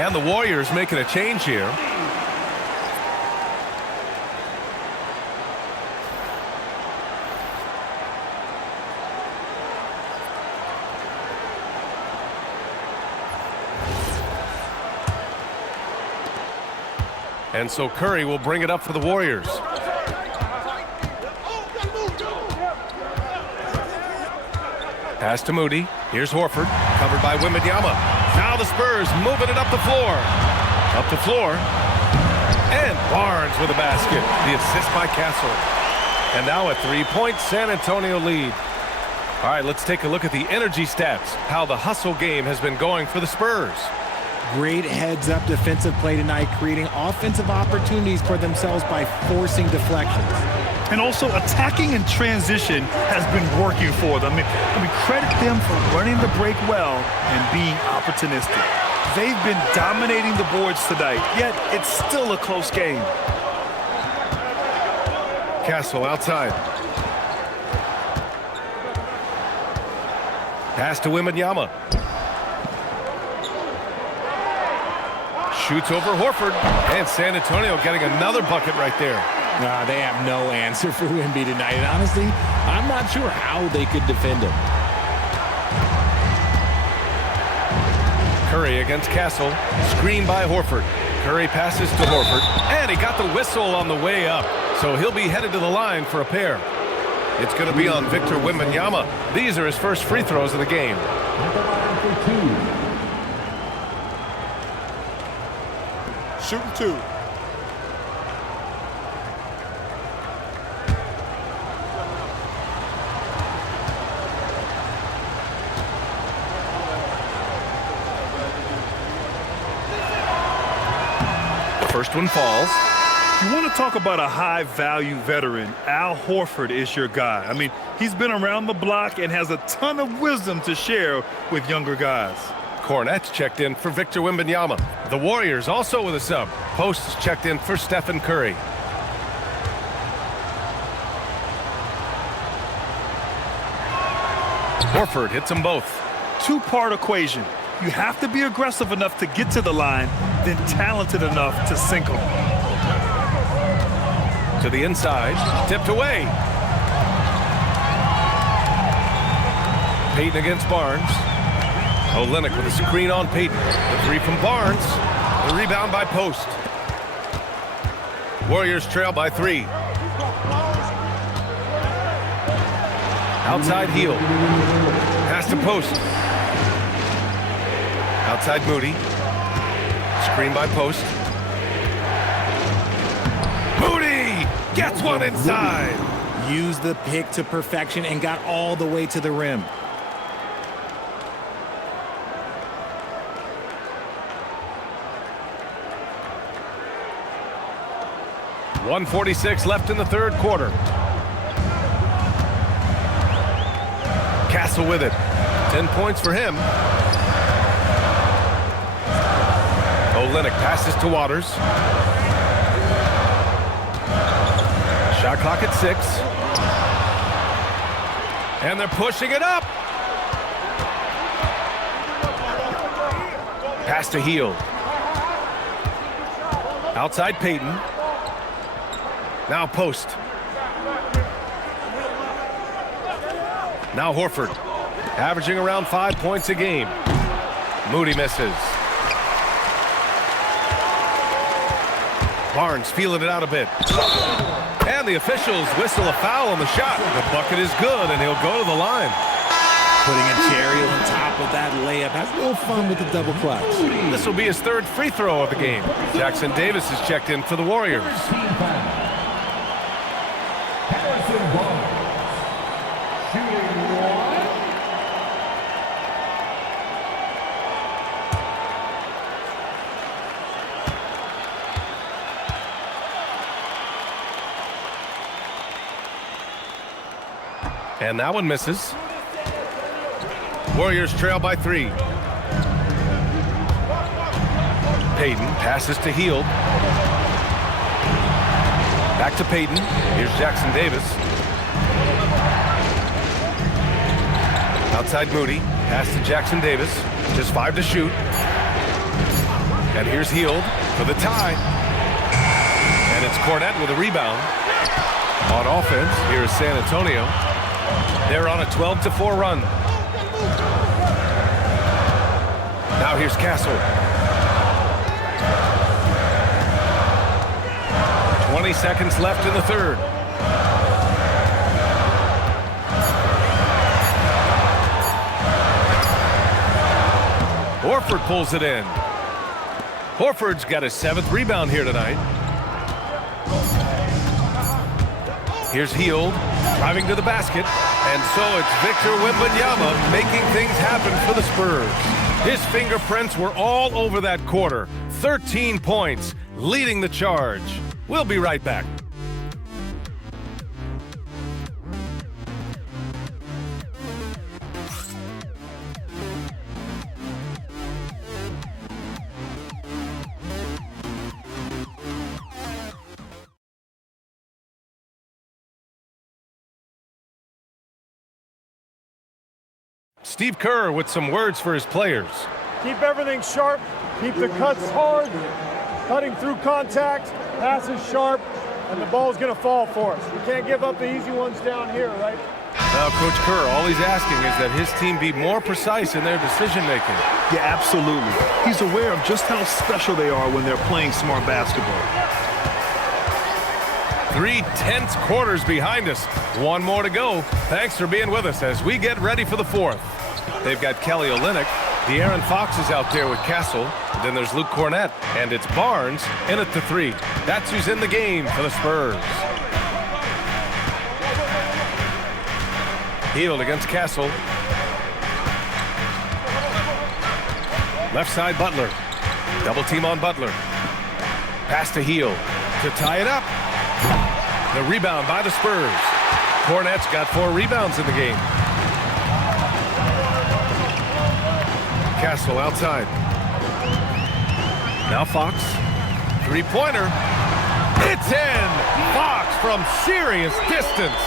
And the Warriors making a change here. And so Curry will bring it up for the Warriors. Pass to Moody. Here's Horford, covered by Wembanyama. Now the Spurs moving it up the floor. Up the floor. And Barnes with a basket. The assist by Castle. And now a three-point San Antonio lead. All right, let's take a look at the energy stats, how the hustle game has been going for the Spurs. Great heads-up defensive play tonight, creating offensive opportunities for themselves by forcing deflections. And also attacking in transition has been working for them. I mean, credit them for running the break well and being opportunistic. They've been dominating the boards tonight, yet it's still a close game. Castle outside. Pass to Wembanyama. Shoots over Horford. And San Antonio getting another bucket right there. They have no answer for Wemby tonight. And honestly, I'm not sure how they could defend him. Curry against Castle. Screen by Horford. Curry passes to Horford. And he got the whistle on the way up. So he'll be headed to the line for a pair. It's going to be on Victor Wembanyama. These are his first free throws of the game. Shooting two. The first one falls. You want to talk about a high-value veteran, Al Horford is your guy. I mean, he's been around the block and has a ton of wisdom to share with younger guys. Cornette's checked in for Victor Wembanyama. The Warriors also with a sub. Post's checked in for Stephen Curry. Horford hits them both. Two-part equation. You have to be aggressive enough to get to the line, then talented enough to sink them. To the inside, tipped away. Payton against Barnes. Olynyk with a screen on Payton. The three from Barnes. The rebound by Post. Warriors trail by 3. Outside heel. Pass to Post. Outside Moody. Screen by Post. Moody gets one inside. Used the pick to perfection and got all the way to the rim. .146 left in the third quarter. Castle with it. 10 points for him. Olynyk passes to Waters. Shot clock at 6. And they're pushing it up. Pass to Hield. Outside Payton. Now Post. Now Horford. Averaging around 5 points a game. Moody misses. Barnes feeling it out a bit. And the officials whistle a foul on the shot. The bucket is good, and he'll go to the line. Putting a cherry on top of that layup. Has a little fun with the double clutch. This will be his third free throw of the game. Jackson Davis is checked in for the Warriors. And that one misses. Warriors trail by 3. Payton passes to Hield. Back to Payton. Here's Jackson Davis. Outside Moody. Pass to Jackson Davis. Just 5 to shoot. And here's Hield for the tie. And it's Cornette with a rebound. On offense, here's San Antonio. They're on a 12-4 run. Now here's Castle. 20 seconds left in the third. Horford pulls it in. Horford's got his 7th rebound here tonight. Here's Hield driving to the basket. And so it's Victor Wembanyama making things happen for the Spurs. His fingerprints were all over that quarter. 13 points, leading the charge. We'll be right back. Steve Kerr with some words for his players. Keep everything sharp. Keep the cuts hard. Cutting through contact. Passes sharp. And the ball's going to fall for us. We can't give up the easy ones down here, right? Now, Coach Kerr, all he's asking is that his team be more precise in their decision-making. Yeah, absolutely. He's aware of just how special they are when they're playing smart basketball. 3 tense quarters behind us. One more to go. Thanks for being with us as we get ready for the 4th. They've got Kelly Olynyk. De'Aaron Fox is out there with Castle. Then there's Luke Cornette. And it's Barnes in at the 3. That's who's in the game for the Spurs. Hield against Castle. Left side Butler. Double team on Butler. Pass to Hield to tie it up. The rebound by the Spurs. Cornette's got 4 rebounds in the game. Castle outside. Now Fox. 3-pointer. It's in! Fox from serious distance.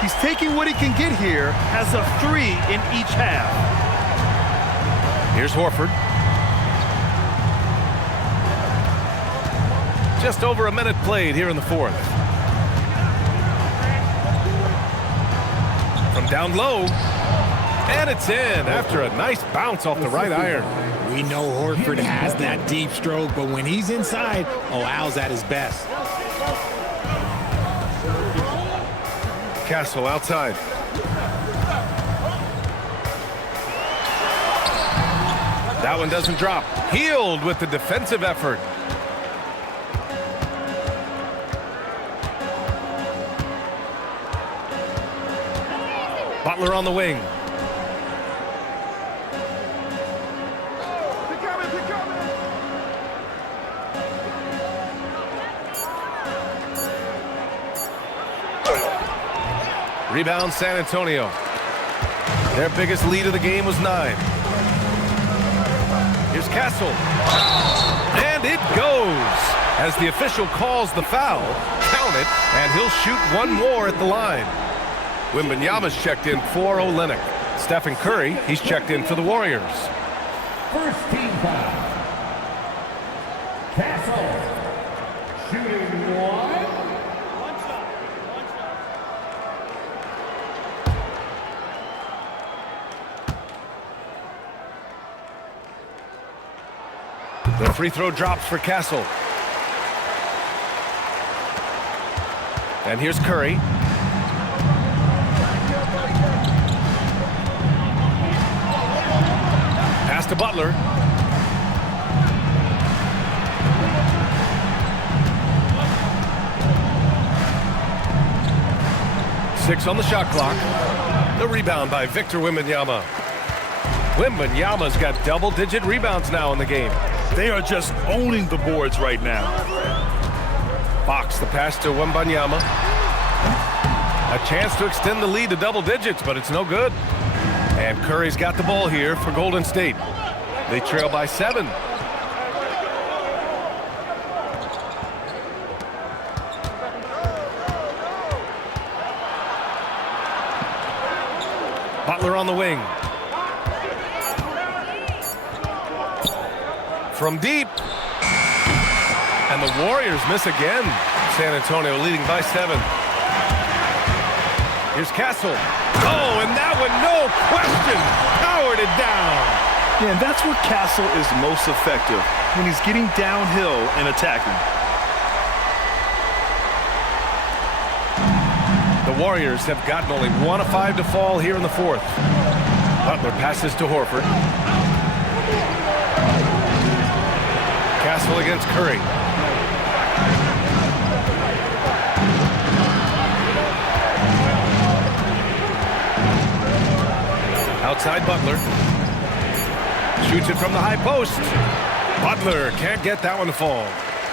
He's taking what he can get here as a 3 in each half. Here's Horford. Just over a minute played here in the 4th. From down low. And it's in after a nice bounce off the right iron. We know Horford has that deep stroke, but when he's inside, Al's at his best. Castle outside. That one doesn't drop. Hield with the defensive effort. Butler on the wing. Rebound San Antonio. Their biggest lead of the game was 9. Here's Castle. And it goes. As the official calls the foul, count it, and he'll shoot one more at the line. Wembanyama's checked in for Olynyk. Stephen Curry, he's checked in for the Warriors. First team foul. Castle. Shooting 1. The free throw drops for Castle. And here's Curry. Pass to Butler. Six on the shot clock. The rebound by Victor Wembanyama. Wembanyama's got double-digit rebounds now in the game. They are just owning the boards right now. Fox, the pass to Wembanyama. A chance to extend the lead to double digits, but it's no good. And Curry's got the ball here for Golden State. They trail by 7. Butler on the wing. From deep, And the Warriors miss again. San Antonio leading by 7. Here's Castle. Oh, and that one, no question, powered it down. Yeah, and that's where Castle is most effective, when he's getting downhill and attacking. The Warriors have gotten only 1 of 5 to fall here in the 4th. Butler passes to Horford. Castle against Curry. Outside Butler. Shoots it from the high post. Butler can't get that one to fall.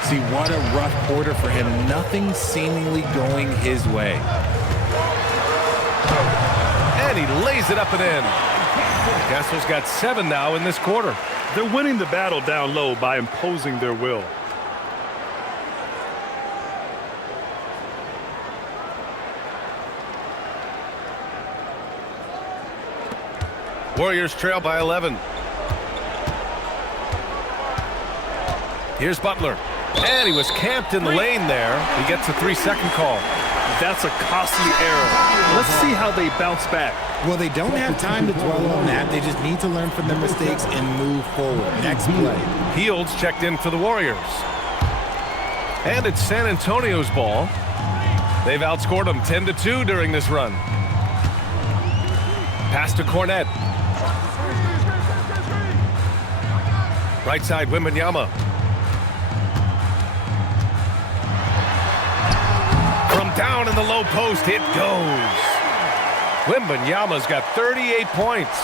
See, what a rough quarter for him. Nothing seemingly going his way. And he lays it up and in. Castle's got 7 now in this quarter. They're winning the battle down low by imposing their will. Warriors trail by 11. Here's Butler. And he was camped in the lane there. He gets a 3-second call. That's a costly error. Let's see how they bounce back. Well, they don't have time to dwell on that. They just need to learn from their mistakes and move forward. Next play. Fields checked in for the Warriors. And it's San Antonio's ball. They've outscored them 10-2 during this run. Pass to Cornette. Right side, Wembanyama. From down in the low post, it goes. Wembanyama's got 38 points.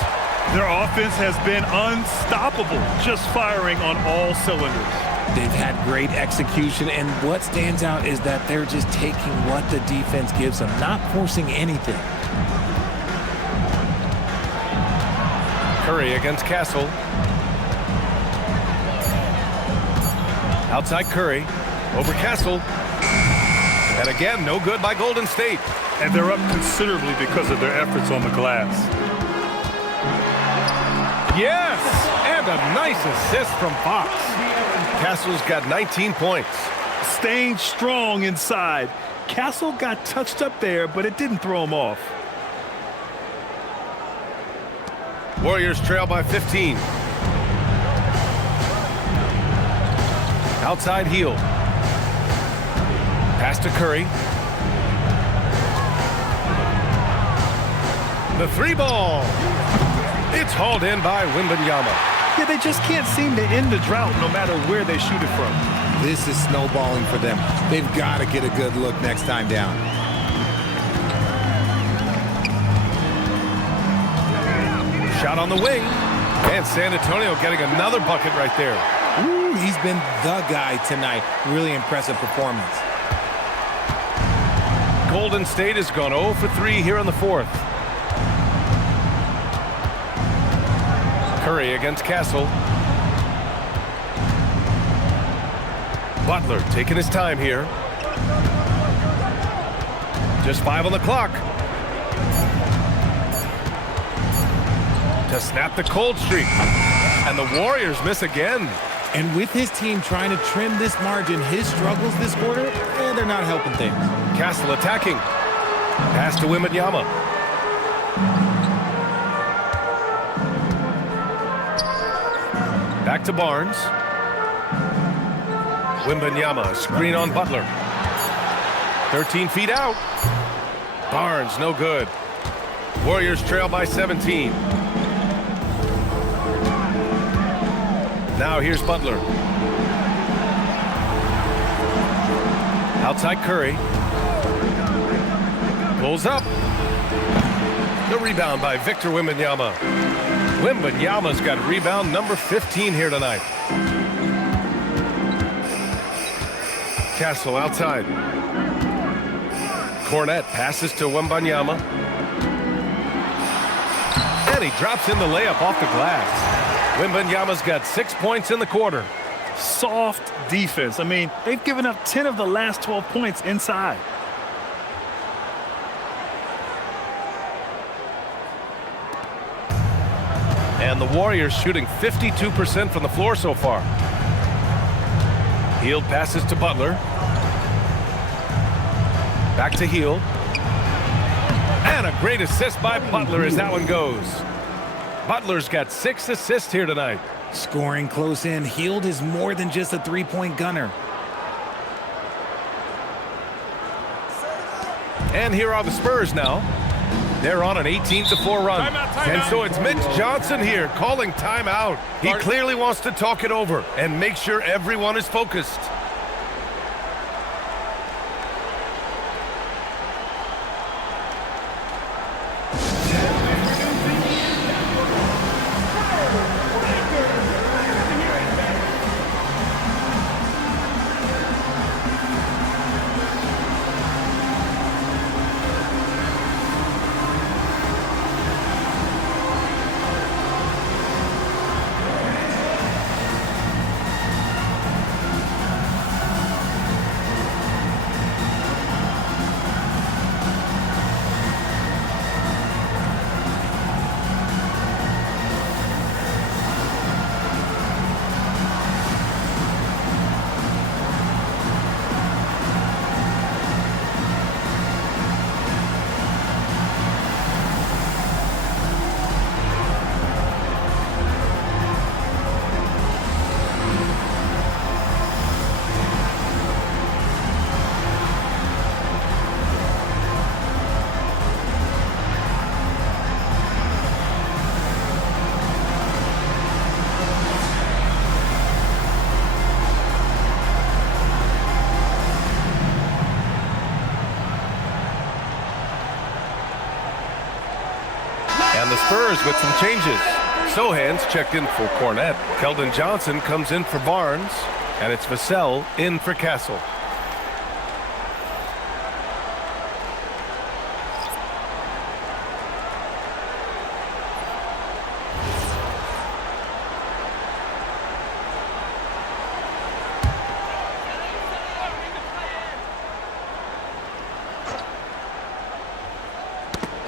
Their offense has been unstoppable, just firing on all cylinders. They've had great execution, and what stands out is that they're just taking what the defense gives them, not forcing anything. Curry against Castle. Outside Curry, over Castle. And again, no good by Golden State. And they're up considerably because of their efforts on the glass. Yes! And a nice assist from Fox. Castle's got 19 points. Staying strong inside. Castle got touched up there, but it didn't throw him off. Warriors trail by 15. Outside heel. Pass to Curry. The 3-ball. It's hauled in by Wembanyama. Yeah, they just can't seem to end the drought no matter where they shoot it from. This is snowballing for them. They've got to get a good look next time down. Shot on the wing. And San Antonio getting another bucket right there. Ooh, he's been the guy tonight. Really impressive performance. Golden State has gone 0 for 3 here in the 4th. Curry against Castle. Butler taking his time here. Just 5 on the clock. To snap the cold streak. And the Warriors miss again. And with his team trying to trim this margin, his struggles this quarter, they're not helping things. Castle attacking. Pass to Wembanyama. Back to Barnes. Wembanyama, screen on Butler. 13 feet out. Barnes, no good. Warriors trail by 17. Now here's Butler. Outside Curry. Pulls up. The rebound by Victor Wembanyama. Wembanyama's got rebound number 15 here tonight. Castle outside. Cornette passes to Wembanyama. And he drops in the layup off the glass. Wembanyama's got 6 points in the quarter. Soft defense. I mean, they've given up 10 of the last 12 points inside. And the Warriors shooting 52% from the floor so far. Hield passes to Butler. Back to Hield. And a great assist by Butler as that one goes. Butler's got 6 assists here tonight. Scoring close in. Hield is more than just a three-point gunner. And here are the Spurs now. They're on an 18-4 run. And so it's Mitch Johnson here calling timeout. He clearly wants to talk it over and make sure everyone is focused. And the Spurs with some changes. Sohan's checked in for Cornette. Keldon Johnson comes in for Barnes. And it's Vassell in for Castle.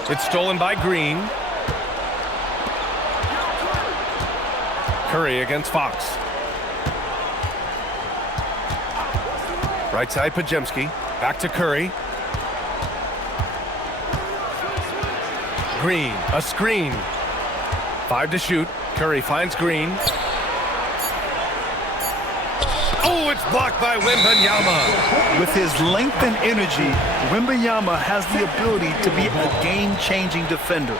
It's stolen by Green. Curry against Fox. Right side, Pajemski. Back to Curry. Green, a screen. 5 to shoot. Curry finds Green. Oh, it's blocked by Wembanyama. With his length and energy, Wembanyama has the ability to be a game-changing defender.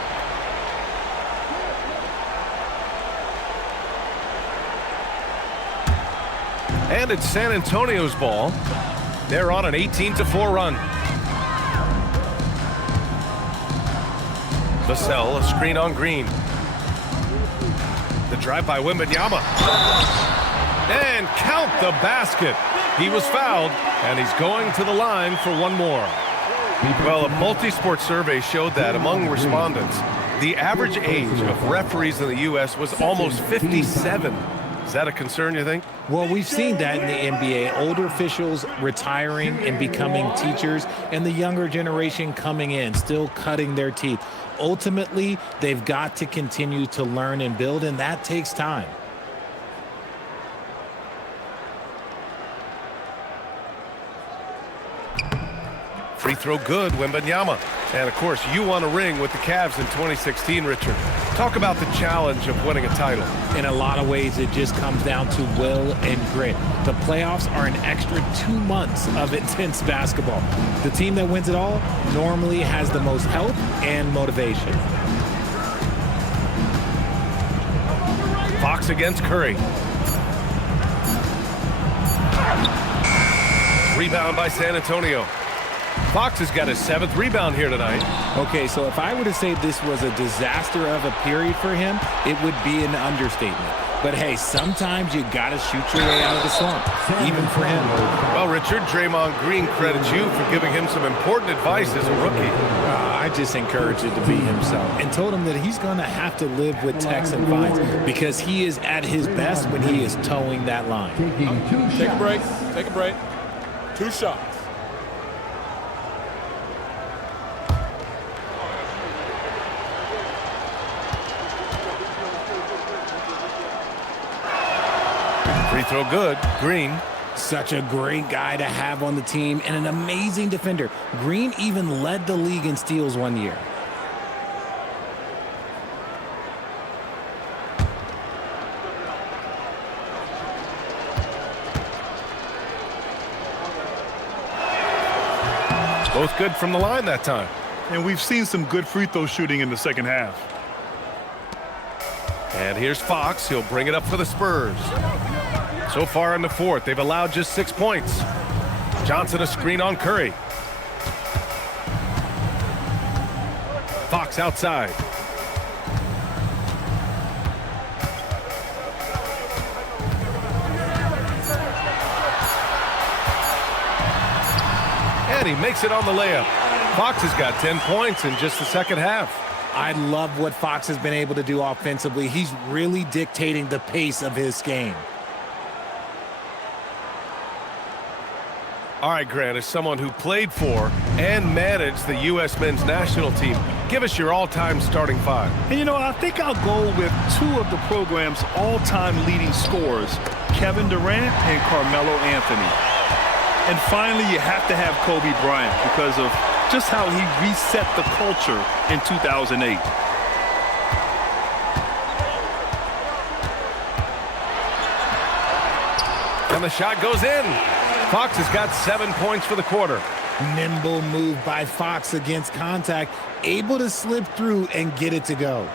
And it's San Antonio's ball. They're on an 18-4 run. Vassell, a screen on Green. The drive by Wembanyama. And count the basket. He was fouled, and he's going to the line for one more. Well, a multi-sport survey showed that among respondents, the average age of referees in the U.S. was almost 57. Is that a concern, you think? Well, we've seen that in the NBA. Older officials retiring and becoming teachers, and the younger generation coming in, still cutting their teeth. Ultimately, they've got to continue to learn and build, and that takes time. Free throw good, Wembanyama. And, of course, you won a ring with the Cavs in 2016, Richard. Talk about the challenge of winning a title. In a lot of ways, it just comes down to will and grit. The playoffs are an extra 2 months of intense basketball. The team that wins it all normally has the most help and motivation. Fox against Curry. Rebound by San Antonio. Fox has got his 7th rebound here tonight. Okay, so if I were to say this was a disaster of a period for him, it would be an understatement. But hey, sometimes you gotta shoot your way out of the slump, even for him. Well, Richard, Draymond Green credits you for giving him some important advice as a rookie. I just encouraged him to be himself and told him that he's gonna have to live with techs and fines because he is at his best when he is towing that line. Take a break. Take a break. 2 shots. Free throw good. Green. Such a great guy to have on the team and an amazing defender. Green even led the league in steals one year. Both good from the line that time. And we've seen some good free throw shooting in the second half. And here's Fox. He'll bring it up for the Spurs. So far in the fourth, they've allowed just 6 points. Johnson a screen on Curry. Fox outside. And he makes it on the layup. Fox has got 10 points in just the second half. I love what Fox has been able to do offensively. He's really dictating the pace of his game. All right, Grant, as someone who played for and managed the U.S. men's national team, give us your all-time starting five. And, you know, I think I'll go with two of the program's all-time leading scorers, Kevin Durant and Carmelo Anthony. And finally, you have to have Kobe Bryant because of just how he reset the culture in 2008. And the shot goes in. Fox has got 7 points for the quarter. Nimble move by Fox against contact, able to slip through and get it to go.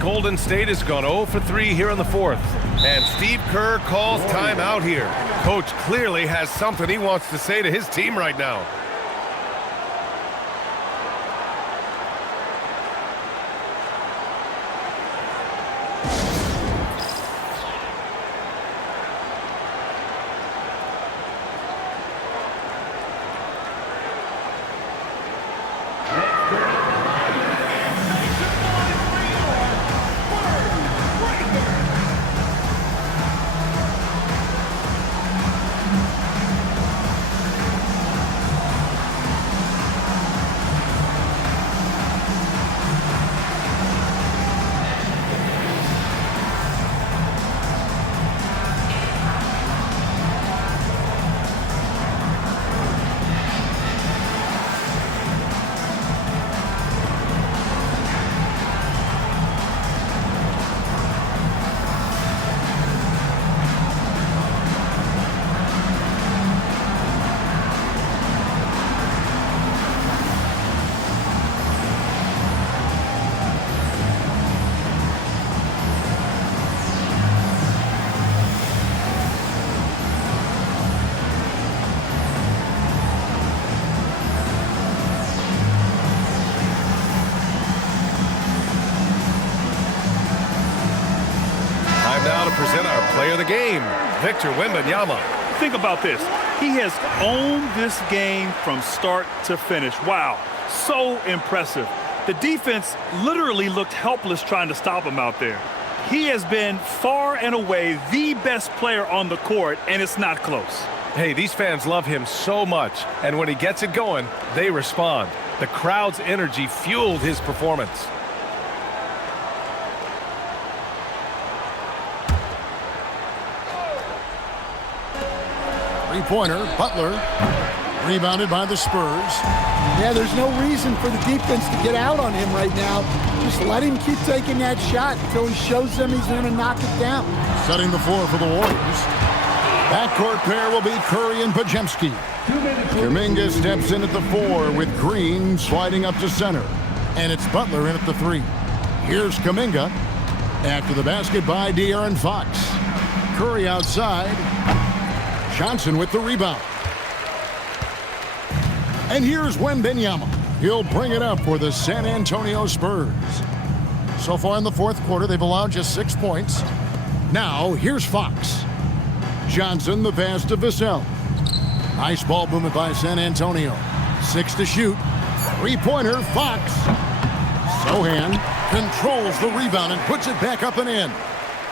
Golden State has gone 0 for 3 here in the fourth. And Steve Kerr calls timeout here. Coach clearly has something he wants to say to his team right now. Now to present our player of the game, Victor Wembanyama. Think about this. He has owned this game from start to finish. Wow, so impressive. The defense literally looked helpless trying to stop him out there. He has been far and away the best player on the court, and it's not close. Hey, these fans love him so much, and when he gets it going, they respond. The crowd's energy fueled his performance. Three-pointer, Butler, rebounded by the Spurs. Yeah, there's no reason for the defense to get out on him right now. Just let him keep taking that shot until he shows them he's going to knock it down. Setting the floor for the Warriors. Backcourt pair will be Curry and Podziemski. Kuminga steps in at the 4 with Green sliding up to center. And it's Butler in at the 3. Here's Kuminga. After the basket by De'Aaron Fox. Curry outside. Johnson with the rebound. And here's Wembanyama. He'll bring it up for the San Antonio Spurs. So far in the fourth quarter, they've allowed just 6 points. Now, here's Fox. Johnson, the pass to Vassell. Nice ball movement by San Antonio. 6 to shoot. Three-pointer, Fox. Sohan controls the rebound and puts it back up and in.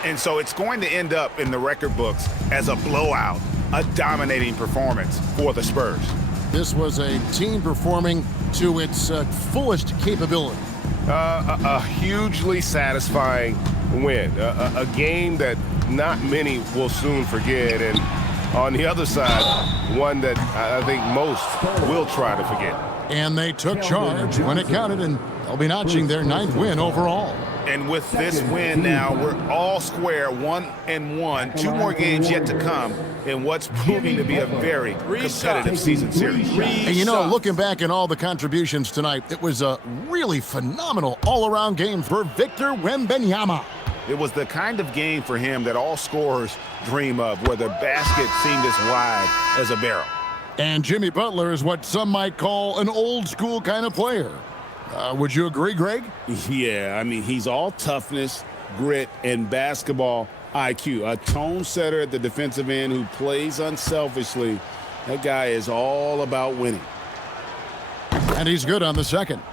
And so it's going to end up in the record books as a blowout, a dominating performance for the Spurs. This was a team performing to its fullest capability. A hugely satisfying win. A game that not many will soon forget. And on the other side, one that I think most will try to forget. And they took charge when it counted, and they'll be notching their 9th win overall. And with this win now, we're all square, 1-1. 2 more games yet to come in what's proving to be a very competitive season series. And you know, looking back at all the contributions tonight, it was a really phenomenal all-around game for Victor Wembanyama. It was the kind of game for him that all scorers dream of, where the basket seemed as wide as a barrel. And Jimmy Butler is what some might call an old-school kind of player. Would you agree, Greg? Yeah, I mean, he's all toughness, grit, and basketball IQ. A tone setter at the defensive end who plays unselfishly. That guy is all about winning. And he's good on the second.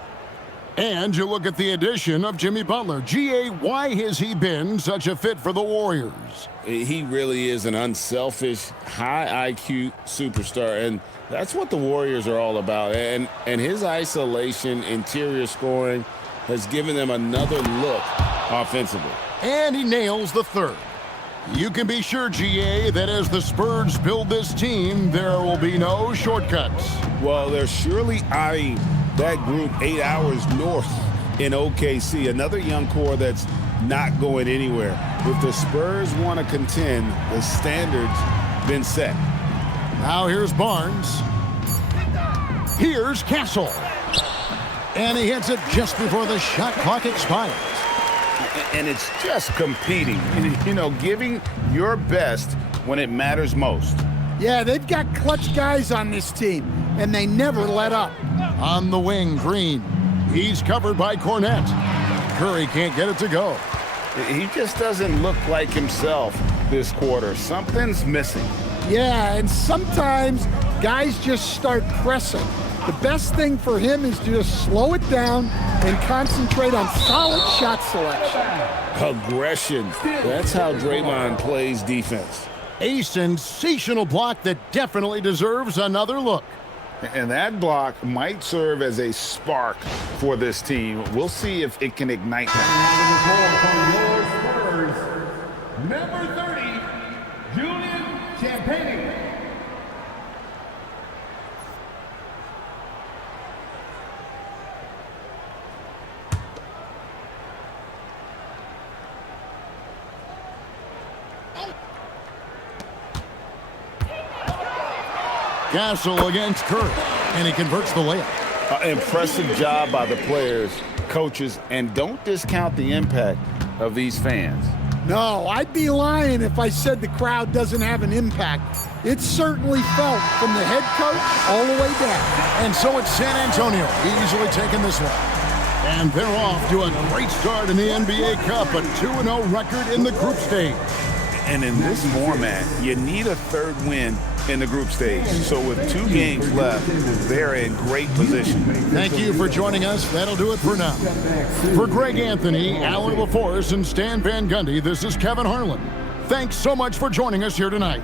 And you look at the addition of Jimmy Butler. G.A., why has he been such a fit for the Warriors? He really is an unselfish, high IQ superstar, and that's what the Warriors are all about. And his isolation, interior scoring has given them another look offensively. And he nails the third. You can be sure, G.A., that as the Spurs build this team, there will be no shortcuts. Well, they're surely eyeing that group 8 hours north in OKC, another young core that's not going anywhere. If the Spurs want to contend, the standard's been set. Now here's Barnes. Here's Castle. And he hits it just before the shot clock expires. And it's just competing, you know, giving your best when it matters most. Yeah, they've got clutch guys on this team, and they never let up. On the wing, Green. He's covered by Cornette. Curry can't get it to go. He just doesn't look like himself this quarter. Something's missing. Yeah, and sometimes guys just start pressing. The best thing for him is to just slow it down and concentrate on solid shot selection. Aggression. That's how Draymond plays defense. A sensational block that definitely deserves another look. And that block might serve as a spark for this team. We'll see if it can ignite that. Number 30, Julian Champagnie. Castle against Curry, and he converts the layup. Impressive job by the players, coaches, and don't discount the impact of these fans. No, I'd be lying if I said the crowd doesn't have an impact. It's certainly felt from the head coach all the way down. And so it's San Antonio easily taking this one. And they're off to a great start in the NBA Cup, a 2-0 record in the group stage. And in this format, you need a third win in the group stage. So with 2 games left, they're in great position. Thank you for joining us. That'll do it for now. For Greg Anthony, Alan LaForce, and Stan Van Gundy, this is Kevin Harlan. Thanks so much for joining us here tonight.